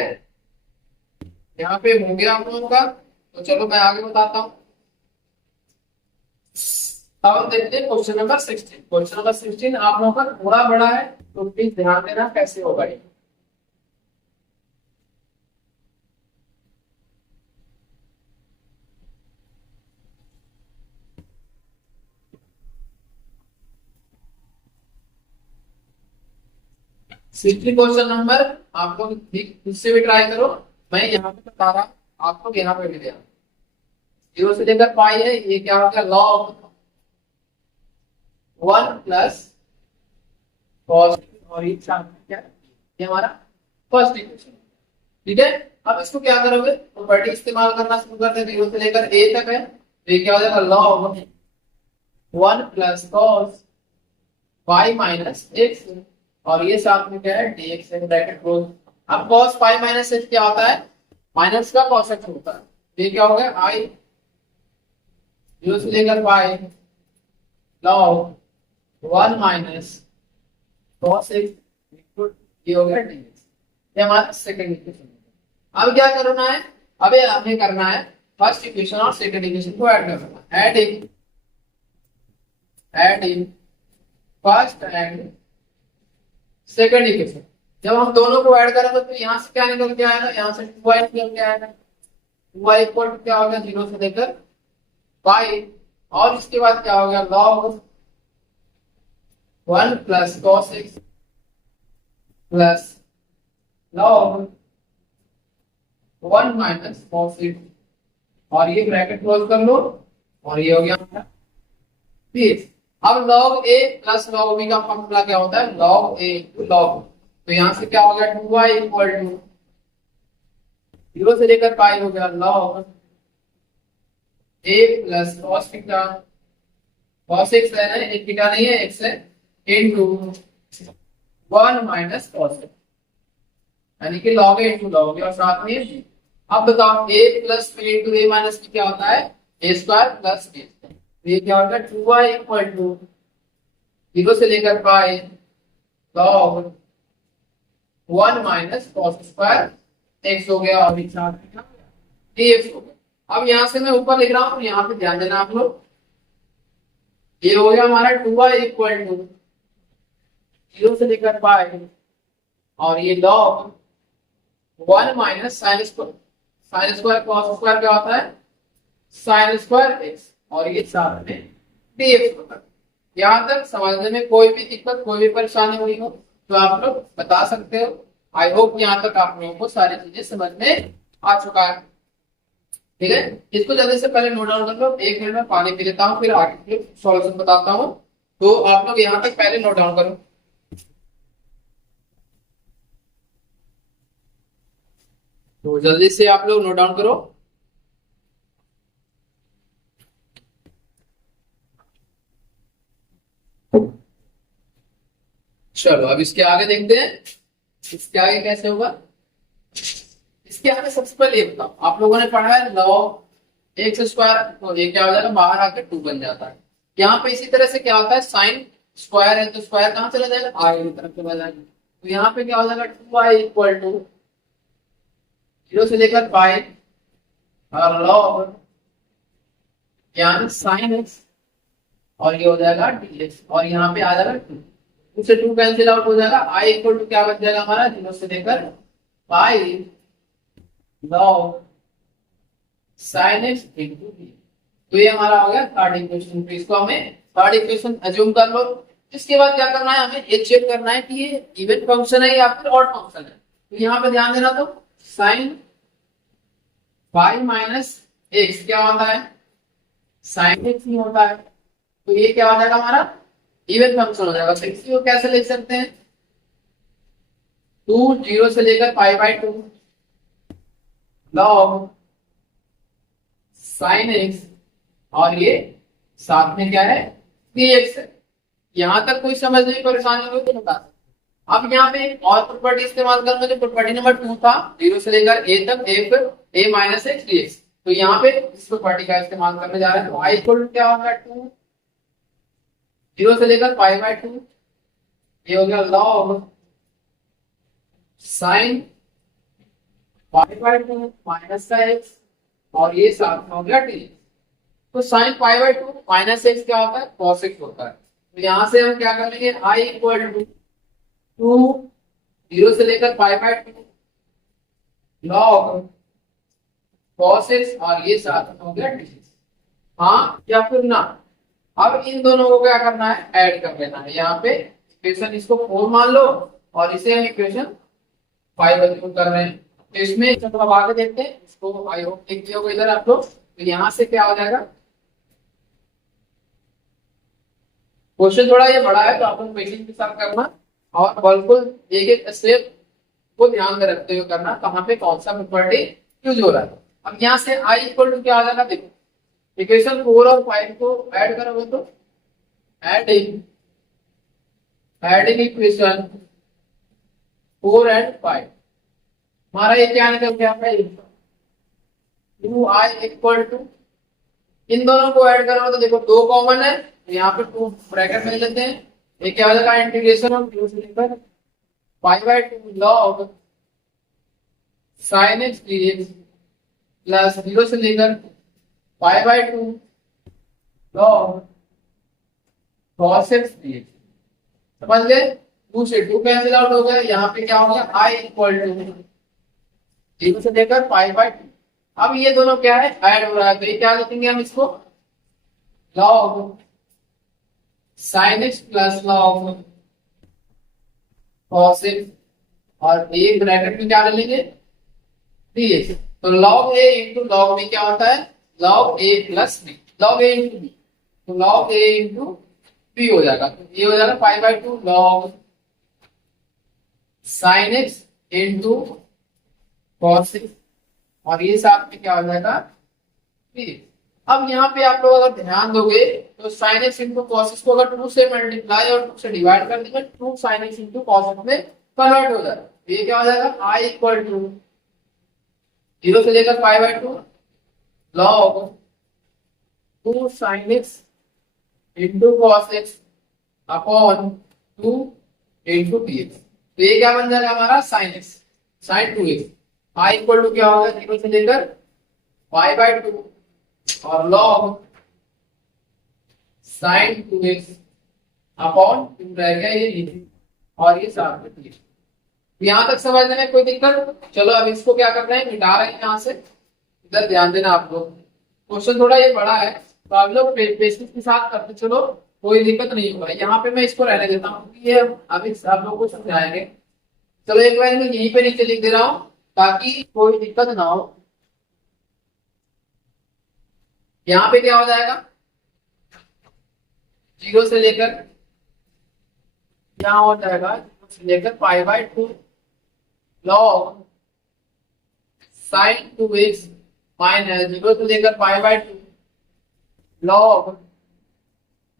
यहाँ पे हो गया आप लोगों का, तो चलो मैं आगे बताता हूँ। अब हम देखते हैं क्वेश्चन नंबर 16। क्वेश्चन नंबर 16 आप लोगों का थोड़ा बड़ा है तो प्लीज ध्यान देना कैसे होगा ये। सिंपली क्वेश्चन नंबर आप लोग खुद से भी ट्राई करो, मैं यहाँ पे बता रहा आप लोग यहाँ पे भी दे 0 से लेकर पाई है, ये क्या होगा लॉग 1 प्लस cos और ये क्या ये हमारा फर्स्ट इक्वेशन, ठीक है। अब इसको क्या करोगे प्रॉपर्टी इस्तेमाल करना शुरू करते हैं, 0 से लेकर a तक है, तो ये क्या हो जाएगा log 1 plus cos y minus x और ये साथ में क्या है dx है ब्रैकेट क्लोज। अब cos पाई माइनस x क्या होता है माइनस का cos x होता है, तो ये क्या हो गया i 0 से लेकर pi log 1 minus cos x ये हो गया dx, ये हमारा सेकंड इक्वेशन। अब क्या करना है, अब हमें करना है फर्स्ट इक्वेशन और सेकंड इक्वेशन को ऐड करना, add in first and second equation. जब हम दोनों को ऐड करेंगे तो यहाँ से क्या निकल के आएगा, यहाँ से 2y निकल के आएगा, 2y इक्वल टू क्या होगा 0 से लेकर पाई और इसके बाद क्या हो गया log 1 plus cos x plus log 1 minus cos x और ये ब्रैकेट क्लोज कर लो और ये हो गया हमारा dx। अब log a plus log b का फॉर्मूला क्या होता है log a log, तो यहां से क्या हो गया 2y इक्वल टू 0 से लेकर पाई हो गया log a plus cos theta, cos x है ना, एक थीटा नहीं है x है, इनटू 1 माइनस cos x यानी कि log a into log a और साथ में अब बताओ a plus b into a minus b क्या होता है a स्क्वायर प्लस b, ये क्या होगा 2y इक्वल टू 0 से लेकर pi log 1 minus cos square x हो गया और साथ में dx हो गया। अब यहां से मैं ऊपर लिख रहा हूं, यहाँ पे ध्यान देना आप लोग, ये हो गया हमारा 2y इक्वल टू जीरो से लेकर पाई और ये log 1 minus sine square, sine square cos square क्या होता है साइन स्क्वायर एक्स, और ये साथ में dx होता है। यहाँ तक समझने में कोई भी दिक्कत कोई भी परेशानी हुई हो तो आप लोग बता सकते हो। आई होप यहाँ तक आप लोगों को सारी चीजें समझ में आ चुका है। ठीक है, इसको जल्दी से पहले नोट डाउन कर लो, 1 मिनट में पानी पी लेता हूँ फिर आगे सॉल्यूशन बताता हूँ। तो आप लोग यहाँ तक पहले नोट डाउन करो। तो जल्दी से आप लोग नोट डाउन करो। चलो अब इसके आगे देखते हैं, इसके आगे कैसे होगा। इसके आगे सबसे पहले ये बताओ, आप लोगों ने पढ़ा है लॉग एक्स स्क्वायर, तो ये क्या हो जाएगा बाहर आकर 2 बन जाता है। यहाँ पे इसी तरह से क्या होता है साइन स्क्वायर है तो स्क्वायर कहाँ चला जाएगा आई की तरफ चला जाएगा। तो यहाँ पे क्या हो जाएगा 2i इक्वल टू 0 से लेकर पाई और लॉग यानी साइन एक्स और ये हो जाएगा dx और यहाँ पे आ जाएगा 2, उससे 2 कैंसिल आउट हो जाएगा। आई इक्वल टू क्या बच जाएगा हमारा 0 से लेकर pi log sign x into D. तो ये हमारा हो गया थर्ड इक्वेशन। तो इसको हमें थर्ड इक्वेशन अज्यूम कर लो। इसके बाद क्या करना है हमें ये चेक करना है कि ये इवन फंक्शन है या फिर ऑड फंक्शन है। तो यहाँ पे ध्यान देना, तो साइन फाइव माइनस एक्स क्या होता है साइन एक्स ही होता है। तो ये क्या हो जाएगा हमारा इवन फंक्शन हो जाएगा। तो इसी को कैसे लिख सकते हैं 2 0 से लेकर pi by 2 log sign x और ये साथ में क्या है dx है। यहां तक कोई समझ नहीं परेशानी हो तो बता। अब यहाँ पे एक और प्रॉपर्टी इस्तेमाल करना, जो प्रॉपर्टी नंबर 2 था 0 से लेकर a तक a माइनस एक्स dx। तो यहाँ पे इस प्रॉपर्टी का इस्तेमाल करने जा रहे हैं। तो i इक्वल टू क्या होगा 2 0 से लेकर पाई बाई 2, ये हो गया log sine pi by 2 minus का एक्स और ये साथ में हो गया dx। तो sine pi by 2 minus x क्या होता है कॉस एक्स होता है। तो यहां से हम क्या कर लेंगे i इक्वल टू 2 0 से लेकर pi by 2 log cos x और ये साथ में हो गया dx। हाँ या फिर ना। अब इन दोनों को क्या करना है ऐड कर लेना है। यहाँ पे इक्वेशन इसको 4 मान लो और इसे हम इक्वेशन 5 अज्यूम कर रहे हैं। तो इसमें जब हम आगे देखते हैं इसको आई होप लिख दिया होगा इधर आप लोग। तो यहाँ से क्या हो जाएगा, क्वेश्चन थोड़ा ये बड़ा है तो आप लोग पेशेंस के साथ करना और बिल्कुल एक एक स्टेप को ध्यान में रखते हुए करना कहाँ पे कौन सा प्रॉपर्टी यूज हो रहा है। अब यहाँ से i इक्वल टू क्या आ जाएगा, देखो इक्वेशन 4 और 5 को ऐड करोगे तो एडिंग इक्वेशन 4 एंड 5 हमारा ये क्या निकल गया है 2i इक्वल टू, इन दोनों को ऐड करोगे तो देखो 2 कॉमन है तो यहाँ पे 2 ब्रैकेट में लेते हैं। ये क्या हो जाएगा इंटीग्रेशन ऑफ 0 से लेकर pi by 2 log sine x dx plus 0 से लेकर pi by 2 log cos x dx। समझ गए, 2 से 2 कैंसिल आउट हो गए। यहाँ पे क्या हो गया i इक्वल टू 0 से लेकर पाई बाई 2। अब ये दोनों क्या है ऐड हो रहा है तो ये क्या लिखेंगे हम इसको log sine x plus log cos x और एक ब्रैकेट में क्या ले लेंगे dx। तो log a into log b क्या होता है log a plus b, log a into b तो log a इंटू b हो जाएगा। तो ये हो जाएगा पाई by 2 log sign x into cos x और ये साथ में क्या हो जाएगा dx। अब यहाँ पे आप लोग अगर ध्यान दोगे तो sign x into cos x को अगर 2 से मल्टीप्लाई और 2 से डिवाइड कर देंगे 2 sine x into cos x में कन्वर्ट हो जाएगा। ये क्या हो जाएगा i इक्वल टू 0 से लेकर pi by 2 log 2 sine x into cos x upon 2 into dx। तो ये क्या बन जाएगा हमारा sine x sine 2x। i equal to क्या होगा 0 से लेकर पाई बाई 2 और लॉग साइन 2x अपॉन 2 रह गया ये नीचे और ये 7 पे 30। यहाँ तक समझने में कोई दिक्कत? चलो अब इसको क्या कर रहे हैं, मिटा रहे हैं यहाँ से। इधर ध्यान देना आप लोग, क्वेश्चन थोड़ा ये बड़ा है तो आप लोग पेशेंस के साथ करते चलो, कोई दिक्कत नहीं होगा। यहाँ पे मैं इसको रहने देता हूँ, ये अभी आप लोग को समझाएंगे। चलो एक बार मैं यहीं पे नीचे लिख दे रहा हूँ ताकि कोई दिक्कत ना हो। यहाँ पे क्या हो जाएगा, 0 से लेकर यहाँ हो जाएगा 0 से लेकर π/2 log sin 2x माइनस 0 से लेकर π/2 log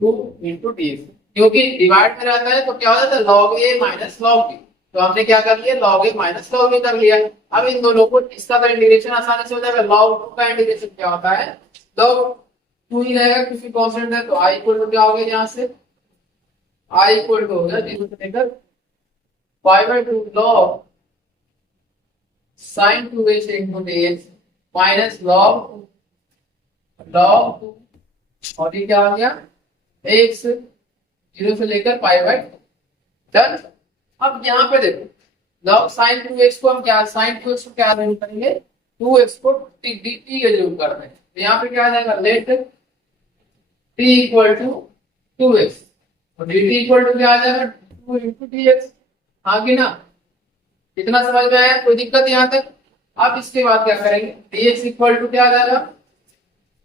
2 इंटू dx। क्योंकि डिवाइड में रहता है तो क्या हो जाता है log a minus log b, तो हमने क्या कर लिया log a minus log b कर लिया। अब इन दोनों को, इसका तो इंटीग्रेशन आसानी से हो जाएगा। log 2 का इंटीग्रेशन क्या होता है, log 2 ही रहेगा क्योंकि कांस्टेंट है, तो i इक्वल टू क्या हो गया, यहाँ से i इक्वल टू हो गया 0 से लेकर π/2 log sin 2x into dx minus log 2 और ये क्या हो गया x 0 से लेकर π/2। डन। अब यहाँ पे देखो log sin 2x को हम क्या, sin 2x को क्या यूज करेंगे, 2x को dt के यूज कर रहे हैं, तो यहाँ पे क्या आ जाएगा, late t equal to 2x और dt इक्वल टू क्या आ जाएगा 2 इंटू dx। आगे ना, इतना समझ में आया, कोई दिक्कत यहाँ तक? अब इसके बाद क्या करेंगे, dx इक्वल टू क्या आ जाएगा,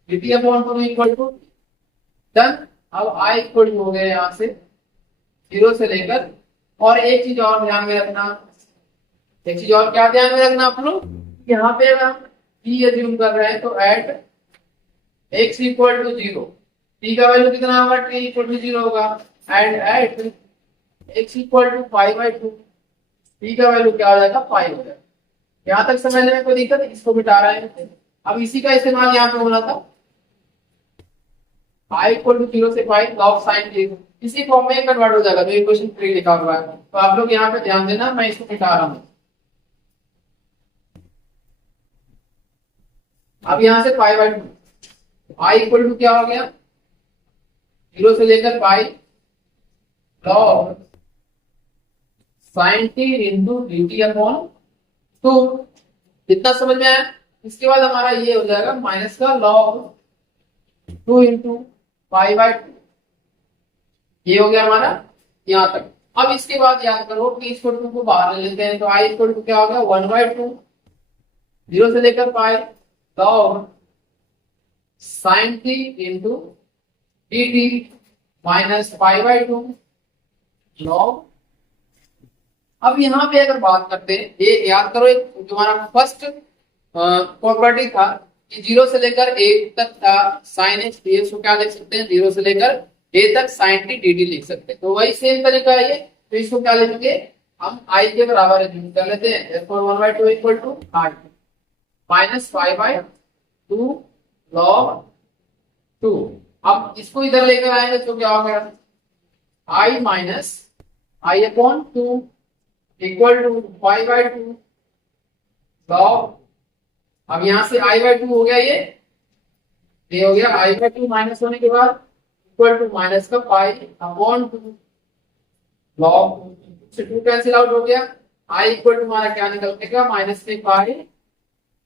dt upon 2 equal to. Done. अब i इक्वल टू हो गया यहाँ से 0 से लेकर, और एक चीज और ध्यान में रखना, एक चीज और क्या ध्यान में रखना आप लोग, यहाँ पे हम t अज्यूम कर रहे हैं तो at x equal to 0 t का वैल्यू कितना होगा, t इक्वल टू 0 होगा, and at x equal to π/2 t का वैल्यू क्या हो जाएगा, 5 हो जाएगा। यहाँ तक समझने में कोई दिक्कत? इसको मिटा रहा है। अब इसी का इस्तेमाल यहाँ पे होना था, i इक्वल टू 0 से 5 log sin t, इसी फॉर्म में कन्वर्ट हो जाएगा जो इक्वेशन 3 लिखा हुआ है। तो आप लोग यहाँ पे ध्यान देना, मैं इसको मिटा रहा हूँ। अब यहाँ से π/2 i इक्वल टू क्या हो गया, 0 से लेकर pi log sin t into dt upon 2। इतना समझ में आया? इसके बाद हमारा ये हो जाएगा माइनस का log 2 इंटू π/2, ये हो गया हमारा यहाँ तक। अब इसके बाद याद करो t इक्वल टू को बाहर ले लेते हैं, तो i इक्वल टू क्या हो गया 1/2 0 से लेकर pi log sin t into dt minus π/2 log। अब यहाँ पे अगर बात करते हैं, ये याद करो, एक जो हमारा फर्स्ट प्रॉपर्टी था कि 0 से लेकर a तक था sin x dx को क्या लिख सकते हैं, 0 से लेकर a तक sin t dt लिख सकते हैं। तो वही सेम तरीका है ये, तो इसको क्या लिखेंगे हम i के बराबर कर लेते हैं, therefore 1/2 equal to i minus π/2 log 2। अब इसको इधर लेकर आएंगे तो क्या हो गया, i minus i upon 2 equal to π/2 log। अब यहां से i/2 हो गया, ये हो गया i/2 माइनस होने के बाद इक्वल टू माइनस का पाई अपॉन 2 log से 2 कैंसिल आउट हो गया, i इक्वल टू हमारा क्या निकल गया माइनस के पाई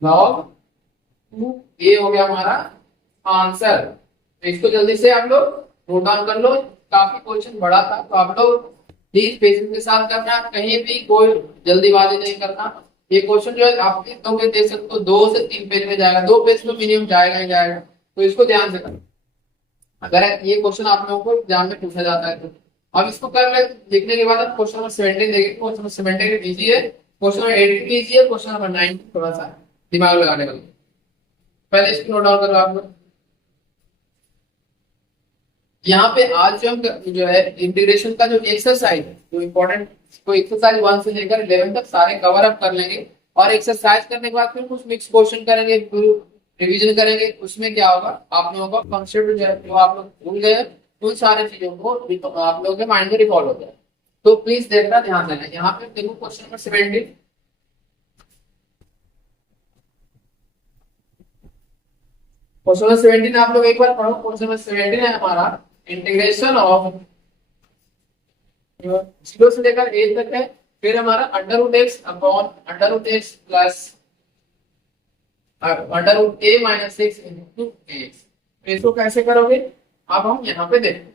log 2। ये हो गया हमारा आंसर। तो इसको जल्दी से आप लोग नोट डाउन कर लो, काफी क्वेश्चन बड़ा था, तो आप लोग प्लीज पेशेंस के साथ करना, कहीं भी कोई जल्दीबाजी नहीं करना। ये क्वेश्चन जो है आप लिख दोगे दे सकते हो, 2 से 3 पेज में जाएगा, 2 पेज तो मिनिमम जाएगा ही जाएगा, तो इसको ध्यान से करना। अगर ये क्वेश्चन आप लोगों को एग्जाम में पूछा जाता है तो अब इसको कर ले, लिखने के बाद आप क्वेश्चन नंबर 17 देखिए। क्वेश्चन नंबर 17 इजी है, क्वेश्चन नंबर 18 भी इजी है, क्वेश्चन नंबर 19 थोड़ा सा दिमाग लगाने वाला। पहले इसको नोट डाउन करो आप लोग। यहाँ पे आज जो हम जो है इंटीग्रेशन का जो एक्सरसाइज जो इम्पोर्टेंट, तो एक्सरसाइज 1 से लेकर 11 तक सारे कवर अप कर लेंगे, और एक्सरसाइज करने के बाद फिर कुछ मिक्स क्वेश्चन करेंगे, रिवीजन करेंगे। उसमें क्या होगा, आप लोगों का कॉन्सेप्ट जो आप लोग भूल गए उन सारे चीजों को आप लोगों के माइंड में रिकॉल होता है। तो प्लीज देखना, ध्यान देना। यहाँ पे देखो क्वेश्चन नंबर 17, क्वेश्चन नंबर 17 आप लोग एक बार पढ़ो। क्वेश्चन नंबर 17 है हमारा इंटीग्रेशन ऑफ जीरो से लेकर ए तक है, फिर हमारा under root x upon under root x plus under root a minus x into x. इसको कैसे करोगे अब हम यहाँ पे देखते हैं।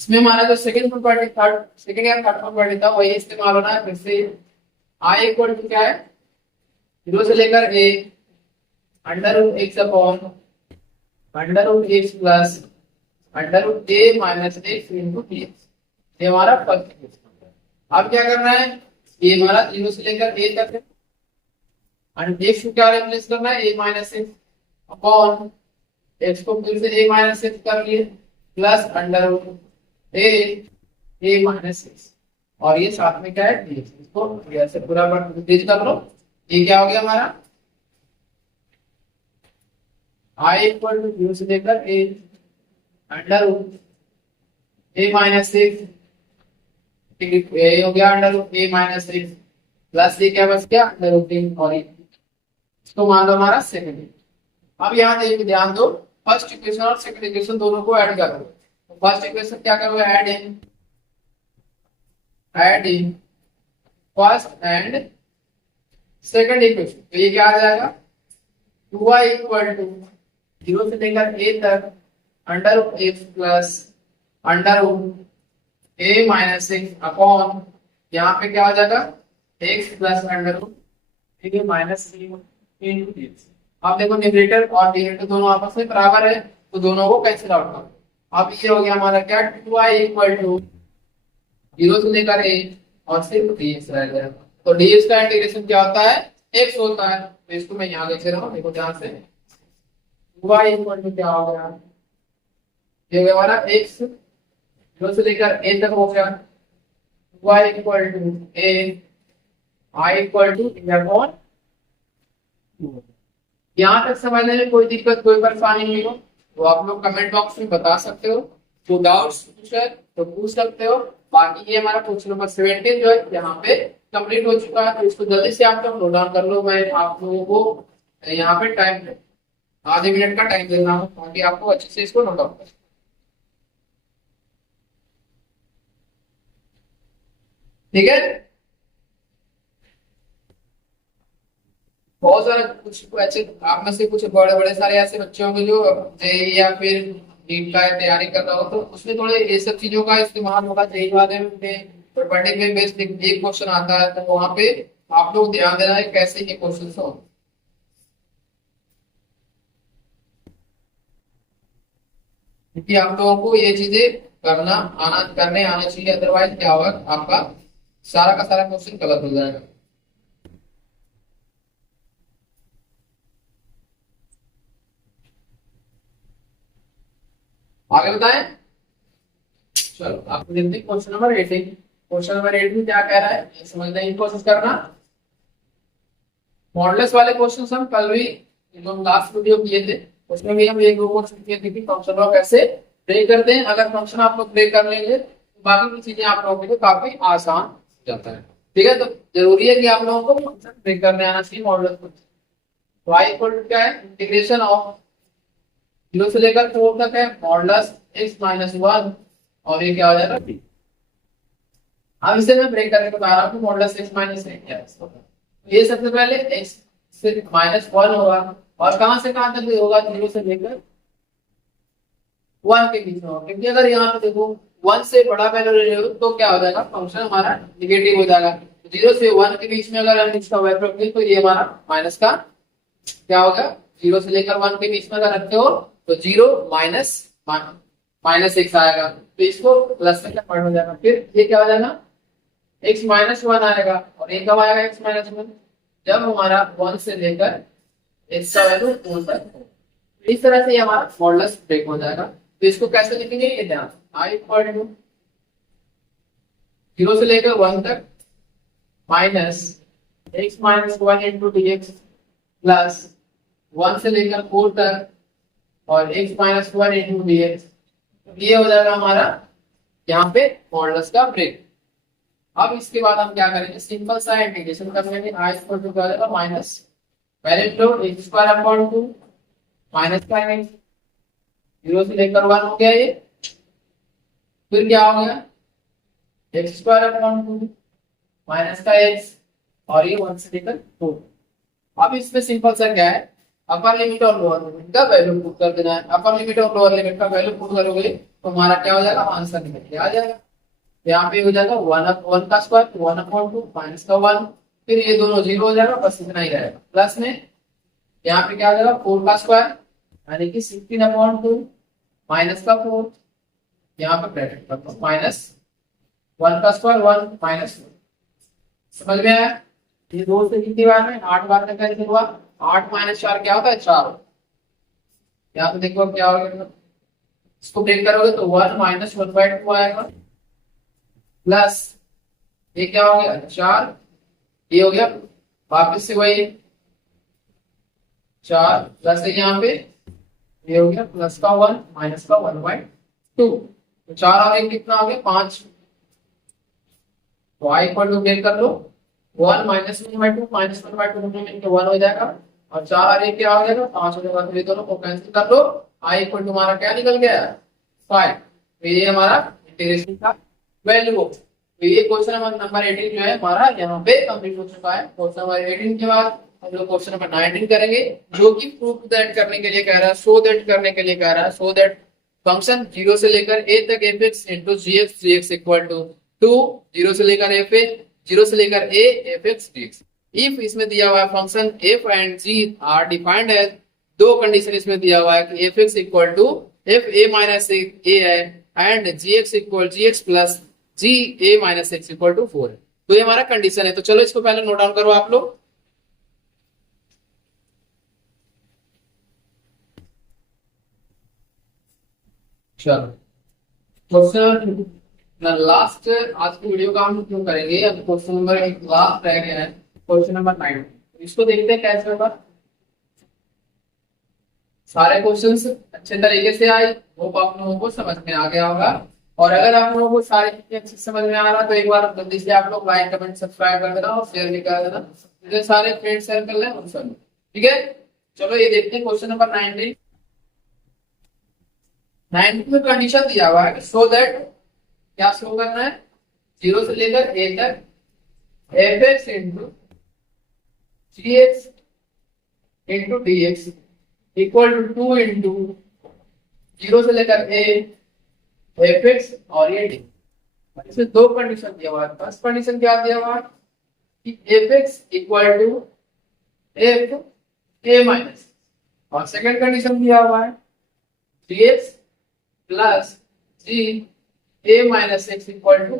इसमें हमारा जो सेकंड प्रॉपर्टी थर्ड सेकंड या थर्ड प्रॉपर्टी था वही इस्तेमाल होना है। फिर से आई इक्वल टू क्या है, जीरो से लेकर a under root x upon under root x plus under root a minus x into x. ये हमारा फर्स्ट इक्वेशन। अब क्या करना है, ये हमारा जीरो से लेकर ए तक है और एक्स को क्या रिप्लेस करना है, ए माइनस एक्स अपॉन एक्स को फिर से ए माइनस एक्स कर लिए plus under root a minus x और ये साथ में क्या है dx। इसको ऐसे पूरा डिवाइड कर लो। ये क्या हो गया हमारा i इक्वल टू जीरो से लेकर a under root a minus x, ये हो गया under root a minus x plus ये क्या बच गया अंडर रूट ए और इसको मान लो हमारा सेकंड। अब यहाँ ध्यान दो, फर्स्ट इक्वेशन और सेकंड इक्वेशन दोनों को ऐड करो। फर्स्ट इक्वेशन क्या करोगे, add in first and second equation. तो ये क्या आ जाएगा 2y इक्वल टू जीरो से लेकर a तक under root x plus under root a minus x upon यहाँ पे क्या हो जाएगा x plus under root a minus into x. अब देखो न्यूमरेटर और डिनोमिनेटर दोनों आपस में बराबर है तो दोनों को कैंसिल आउट करो। अब ये हो गया हमारा क्या 2y इक्वल टू जीरो से लेकर a और सिर्फ dx रह गया। तो dx का इंटीग्रेशन क्या होता है, x होता है। तो इसको मैं यहाँ लिख रहा हूँ, देखो ध्यान से 2y इक्वल टू क्या हो गया, ये हो गया हमारा x जीरो से लेकर a तक हो गया 2y equal to a i equal to upon 2। यहाँ तक समझने में कोई दिक्कत कोई परेशानी नहीं हो तो आप लोग कमेंट बॉक्स में बता सकते हो। तो डाउट्स पूछे तो पूछ सकते हो। बाकी ये हमारा क्वेश्चन नंबर 17 जो है यहाँ पे कंप्लीट हो चुका है। तो इसको जल्दी से आप लोग नोट डाउन कर लो। मैं आप लोगों को यहाँ पे टाइम आधे मिनट का टाइम दे रहा हूँ ताकि आपको अच्छे से इसको नोट डाउन कर। ठीक है, बहुत सारे कुछ ऐसे आप में से कुछ बड़े बड़े सारे ऐसे बच्चे होंगे जो जेईई या फिर नीट का तैयारी कर रहा हो तो उसमें थोड़े ये सब चीजों का इस्तेमाल होगा। जेईई वाले में प्रॉपर्टी पे बेस्ड एक क्वेश्चन आता है तो वहां पे आप लोग ध्यान देना है कैसे ये क्वेश्चन हो, क्योंकि आप लोगों को ये चीजें करने आना चाहिए। अदरवाइज क्या होगा, आपका सारा का सारा क्वेश्चन गलत हो जाएगा। आगे बताएं, चलो आपको देखते हैं क्वेश्चन नंबर 18। क्वेश्चन नंबर 18 में क्या कह रहा है ये समझने की कोशिश करना। मॉडुलस वाले क्वेश्चन हम कल भी जो लास्ट वीडियो किए थे उसमें भी हम एक दो क्वेश्चन किए थे कि फंक्शन को कैसे ब्रेक करते हैं। अगर फंक्शन आप लोग ब्रेक कर लेंगे तो बाकी की चीजें आप लोगों के लिए काफी आसान हो जाता है। ठीक है, तो जरूरी है कि आप लोगों को फंक्शन ब्रेक करने आना चाहिए मॉडुलस को। तो आई इक्वल टू क्या है, इंटीग्रेशन ऑफ जीरो से लेकर 4 तक है मॉडुलस x माइनस 1 और ये क्या हो जाएगा b। अब इसे मैं ब्रेक करके बता रहा हूँ मॉडुलस x माइनस 1 क्या है। ये सबसे पहले x से माइनस 1 होगा और कहां से कहां तक होगा, जीरो से लेकर 1 के बीच में होगा। क्योंकि अगर यहाँ पे देखो 1 से बड़ा वैल्यू ले रहे हो तो क्या हो जाएगा, फंक्शन हमारा निगेटिव हो जाएगा। जीरो से 1 के बीच में अगर इसका वैल्यू रखें तो ये हमारा माइनस का क्या होगा, जीरो से लेकर 1 के बीच में अगर रखते हो तो जीरो माइनस एक्स आएगा तो इसको प्लस से कन्वर्ट हो जाएगा। फिर ये क्या हो जाएगा, x माइनस 1 आएगा और ये कब आएगा x माइनस 1, जब हमारा 1 से लेकर x का वैल्यू 4 तक हो। इस तरह से हमारा मॉडुलस ब्रेक हो जाएगा। तो इसको कैसे लिखेंगे ये ध्यान, i इक्वल टू जीरो से लेकर 1 तक minus x minus 1 into dx plus 1 से लेकर 4 तक और x माइनस 1 इंटू dx। ये हो जाएगा हमारा यहाँ पे मॉडुलस का ब्रेक। अब इसके बाद हम क्या करेंगे, सिंपल सा इंटीग्रेशन कर लेंगे। i इक्वल टू क्या हो जाएगा माइनस पहले तो x स्क्वायर अपॉन 2 माइनस का एक्स, 0 से लेकर 1 हो गया ये। फिर क्या हो गया, एक्स स्क्वायर अपॉन 2 माइनस का एक्स, और ये 1 से लेकर 4। अब इसमें सिंपल सा क्या है, अपर लिमिट और लोअर लिमिट का वैल्यू पुट कर देना है। अपर लिमिट और लोअर लिमिट का वैल्यू पुट करोगे तो हमारा क्या हो जाएगा, आंसर निकल के आ जाएगा। यहाँ पे हो जाएगा 1 का स्क्वायर 1/2 माइनस का 1, फिर ये दोनों 0 हो जाएगा, बस इतना ही रहेगा। प्लस में यहाँ पे क्या हो जाएगा 4 का स्क्वायर यानी कि 16/2 माइनस का 4, यहाँ पे ब्रैकेट करता हूँ, माइनस 1 का स्क्वायर 1 माइनस 4। समझ में आया? ये 2 से कितनी बार में 8 बार में कैसे हुआ, 8 माइनस 4 क्या होता है 4। यहाँ पे देखो क्या हो गया, इसको ब्रेक करोगे तो 1 माइनस 1/2 आएगा, प्लस ये क्या हो गया 4, ये हो गया वापस से वही 4, प्लस है यहाँ पे ये हो गया प्लस का 1 माइनस का 1/2, तो 4 और 1 कितना हो गया 5। तो आई इक्वल टू ब्रेक कर लो, 1 माइनस 1/2 माइनस 1/2 में 1 हो जाएगा, और 4 और 1 क्या हो जाएगा 5 हो जाएगा। तो ये दोनों को कैंसिल कर लो, आई इक्वल टू हमारा क्या निकल गया 5। तो ये हमारा इंटीग्रेशन का वैल्यू हो। तो ये क्वेश्चन नंबर 18 जो है हमारा यहाँ पे कंप्लीट हो चुका है। क्वेश्चन नंबर 18 के बाद हम लोग क्वेश्चन नंबर 19 करेंगे, जो कि प्रूफ दैट करने के लिए कह रहा है, सो दैट करने के लिए कह रहा है, सो दैट फंक्शन 0 से लेकर a तक fx into gx equal to 2, 0 से लेकर fa, 0 से लेकर a fx dx। इफ इसमें दिया हुआ है function f and g are defined as, दो कंडीशन इसमें दिया हुआ है कि fx equal to fa minus a है and gx equal gx plus ga minus x equal to 4 है। तो ये हमारा कंडीशन है। तो चलो इसको पहले नोट डाउन करो आप लोग। चलो क्वेश्चन लास्ट आज की वीडियो का हम क्यों करेंगे, अब क्वेश्चन नंबर एक लास्ट रह गया है, क्वेश्चन नंबर 9। इसको देखते हैं कैसे होगा। सारे क्वेश्चंस अच्छे तरीके से आए, होप आप लोगों को समझ में आ गया होगा। और अगर आप लोगों को सारी चीजें अच्छे समझ में आ रहा तो एक बार जल्दी से आप लोग लाइक कमेंट सब्सक्राइब कर देना और शेयर भी कर देना, जिससे सारे फ्रेंड सर्कल है उन सब। ठीक है, चलो ये देखते हैं क्वेश्चन नंबर 19। 19 में कंडीशन दिया हुआ है सो दैट, क्या शो करना है 0 से लेकर a तक fx into gx into dx equal to 2 into 0 से लेकर a fx और ये dx। इसमें दो कंडीशन दिया हुआ है। फर्स्ट कंडीशन क्या दिया हुआ है कि fx equal to f a minus, और सेकंड कंडीशन दिया हुआ है dx plus g a minus x equal to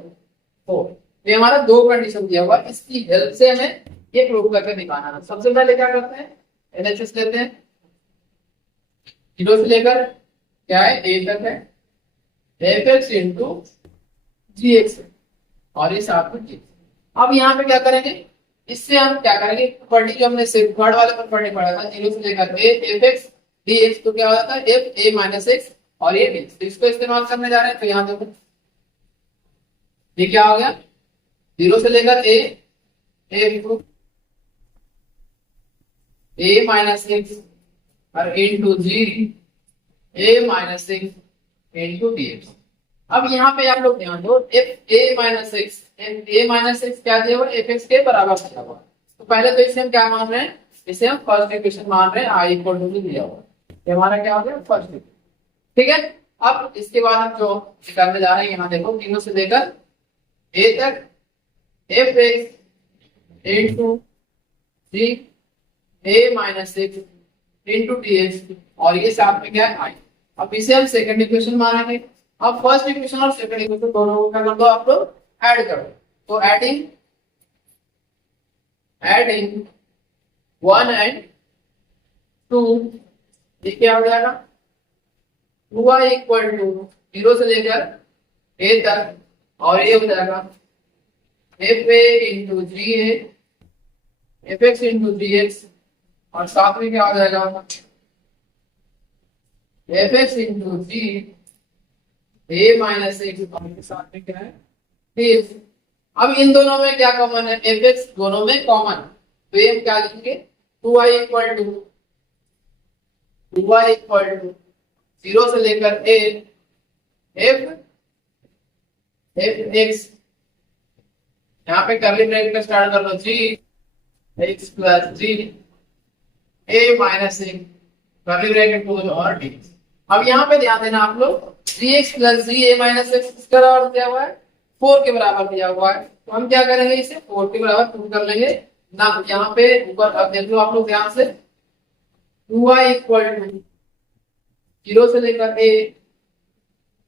4। ये हमारा दो कंडीशन दिया हुआ है, इसकी हेल्प से हमें ये प्रूव करके दिखाना है। सबसे पहले क्या करते हैं, एलएचएस लेते हैं। 0 से लेकर क्या है a तक है fx इंटू gx और ये साथ में g। अब यहाँ पे क्या करेंगे, इससे हम क्या करेंगे, प्रॉपर्टी जो हमने थर्ड वाले प्रॉपर्टी पढ़ा था 0 से लेकर a fx dx, तो क्या हो जाता है f a माइनस x और ये dx। तो इसको इस्तेमाल करने जा रहे हैं। तो यहाँ देखो ये क्या हो गया 0 से लेकर a माइनस एक्स और into g a minus x into dx। अब यहाँ पे आप लोग ध्यान दो, f a minus x, a minus x क्या दिया हुआ एफ एक्स के बराबर दिया हुआ। तो पहले तो इसे हम क्या मान रहे हैं, इसे हम फर्स्ट इक्वेशन मान रहे हैं, आई इक्वल टू दिया हुआ, ये हमारा क्या हो गया फर्स्ट इक्वेशन। ठीक है, अब इसके बाद हम जो करने जा रहे हैं, यहाँ देखो 0 से लेकर a तक f x into g a minus x into d x और ये साथ में क्या है आई। अब इसे हम सेकंड इक्वेशन मानेंगे। अब फर्स्ट इक्वेशन और सेकंड इक्वेशन दोनों को क्या कर दो आप लोग ऐड करो। तो एडिंग 1 एंड 2 ये क्या हो जाएगा 2y इक्वल टू 0 से लेकर a तक और ये हो जाएगा f a into g f x into g x और साथ में क्या हो जाएगा f x into g a minus x, साथ में क्या है डी। अब इन दोनों में क्या कॉमन है, एफ एक्स दोनों में कॉमन, तो ये हम क्या लिखेंगे 2y equal to y equal to 0 से लेकर a f x, यहाँ पे कर्ली ब्रैकेट का स्टार्ट कर लो g x plus g a minus a curly bracket close और d। अब यहाँ पे ध्यान देना आप लोग, 3x plus g a minus x इसका बराबर दिया हुआ है 4 के बराबर दिया हुआ है, तो हम क्या करेंगे, इसे 4 के बराबर प्रूव कर लेंगे ना। यहाँ पे ऊपर अब देख लो आप लोग ध्यान से, 2y इक्वल टू 0 से लेकर a,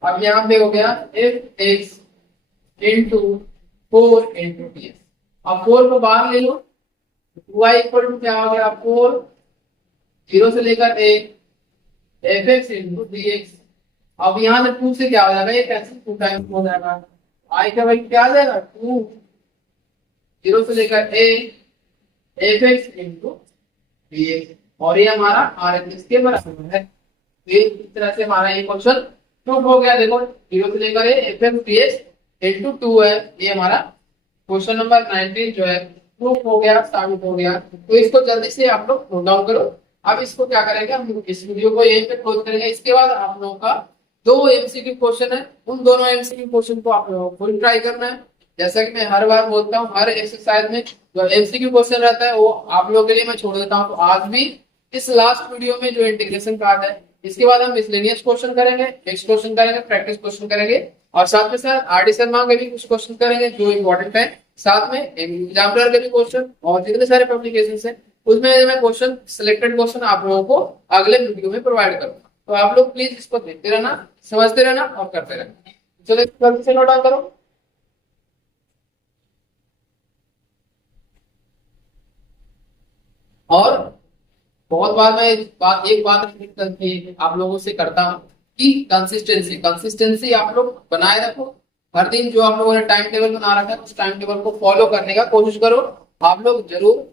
अब यहाँ पे हो गया f x into 4 into ds। अब 4 को बाहर ले लो, 2y इक्वल टू क्या हो गया 4, 0 से लेकर a F x into d x. अब यहाँ से 2 से क्या हो जाएगा, ये कैंसिल 2 टाइम्स हो जाएगा, आई का वैल्यू क्या आ जाएगा 2, 0 से लेकर a F x into d x, और ये हमारा आर एक्स के बराबर है। तो इस तरह से हमारा ये क्वेश्चन प्रूफ हो गया। देखो 0 से लेकर a F x D x into 2 है, ये हमारा क्वेश्चन नंबर 19 जो है प्रूफ हो गया, साबित हो गया। तो इसको जल्दी से आप लोग नोट डाउन करो। अब इसको क्या करेंगे, हम इस वीडियो को यहीं पे क्लोज करेंगे। इसके बाद आप लोगों का 2 एमसीक्यू क्वेश्चन है, उन दोनों एमसीक्यू क्वेश्चन को आप लोगों को फुल ट्राई करना है। जैसा कि मैं हर बार बोलता हूँ, हर एक्सरसाइज में जो एमसीक्यू क्वेश्चन रहता है वो आप लोगों के लिए मैं छोड़ देता हूँ। तो आज भी इस लास्ट वीडियो में जो इंटीग्रेशन पार्ट है, इसके बाद हम मिसलेनियस क्वेश्चन करेंगे, नेक्स्ट क्वेश्चन करेंगे, प्रैक्टिस क्वेश्चन करेंगे, और साथ में साथ आर डी शर्मा के भी कुछ क्वेश्चन करेंगे जो इंपॉर्टेंट है। साथ में एग्जाम्पलर के भी क्वेश्चन और जितने सारे पब्लिकेशन है उसमें मैं क्वेश्चन, सिलेक्टेड क्वेश्चन आप लोगों को अगले वीडियो में प्रोवाइड करूंगा। तो आप लोग प्लीज इसको देखते रहना, समझते रहना और करते रहना। चलो जल्दी से नोट डाउन करो। और बहुत बार मैं एक बात आप लोगों से करता हूँ कि कंसिस्टेंसी आप लोग बनाए रखो। हर दिन जो आप लोगों ने टाइम टेबल बना रखा है उस टाइम टेबल को फॉलो करने का कोशिश करो। आप लोग जरूर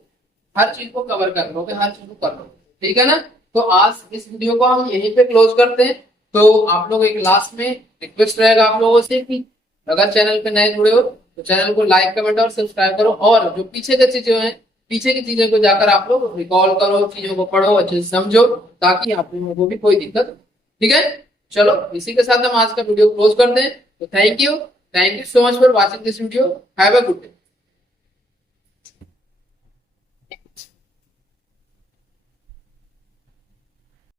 हर चीज को कवर कर लोगे, हर चीज को कर लो, ठीक है ना। तो आज इस वीडियो को हम यहीं पे क्लोज करते हैं। तो आप लोग एक लास्ट में रिक्वेस्ट रहेगा आप लोगों से कि अगर चैनल पे नए जुड़े हो तो चैनल को लाइक, कमेंट और सब्सक्राइब करो, और जो पीछे की चीजें हैं, पीछे की चीजों को जाकर आप लोग रिकॉल करो, चीजों को पढ़ो, अच्छे से समझो, ताकि आप लोगों को भी कोई दिक्कत, ठीक है। चलो इसी के साथ हम आज का वीडियो क्लोज करते हैं। तो thank you so much for watching this video. Have a good day.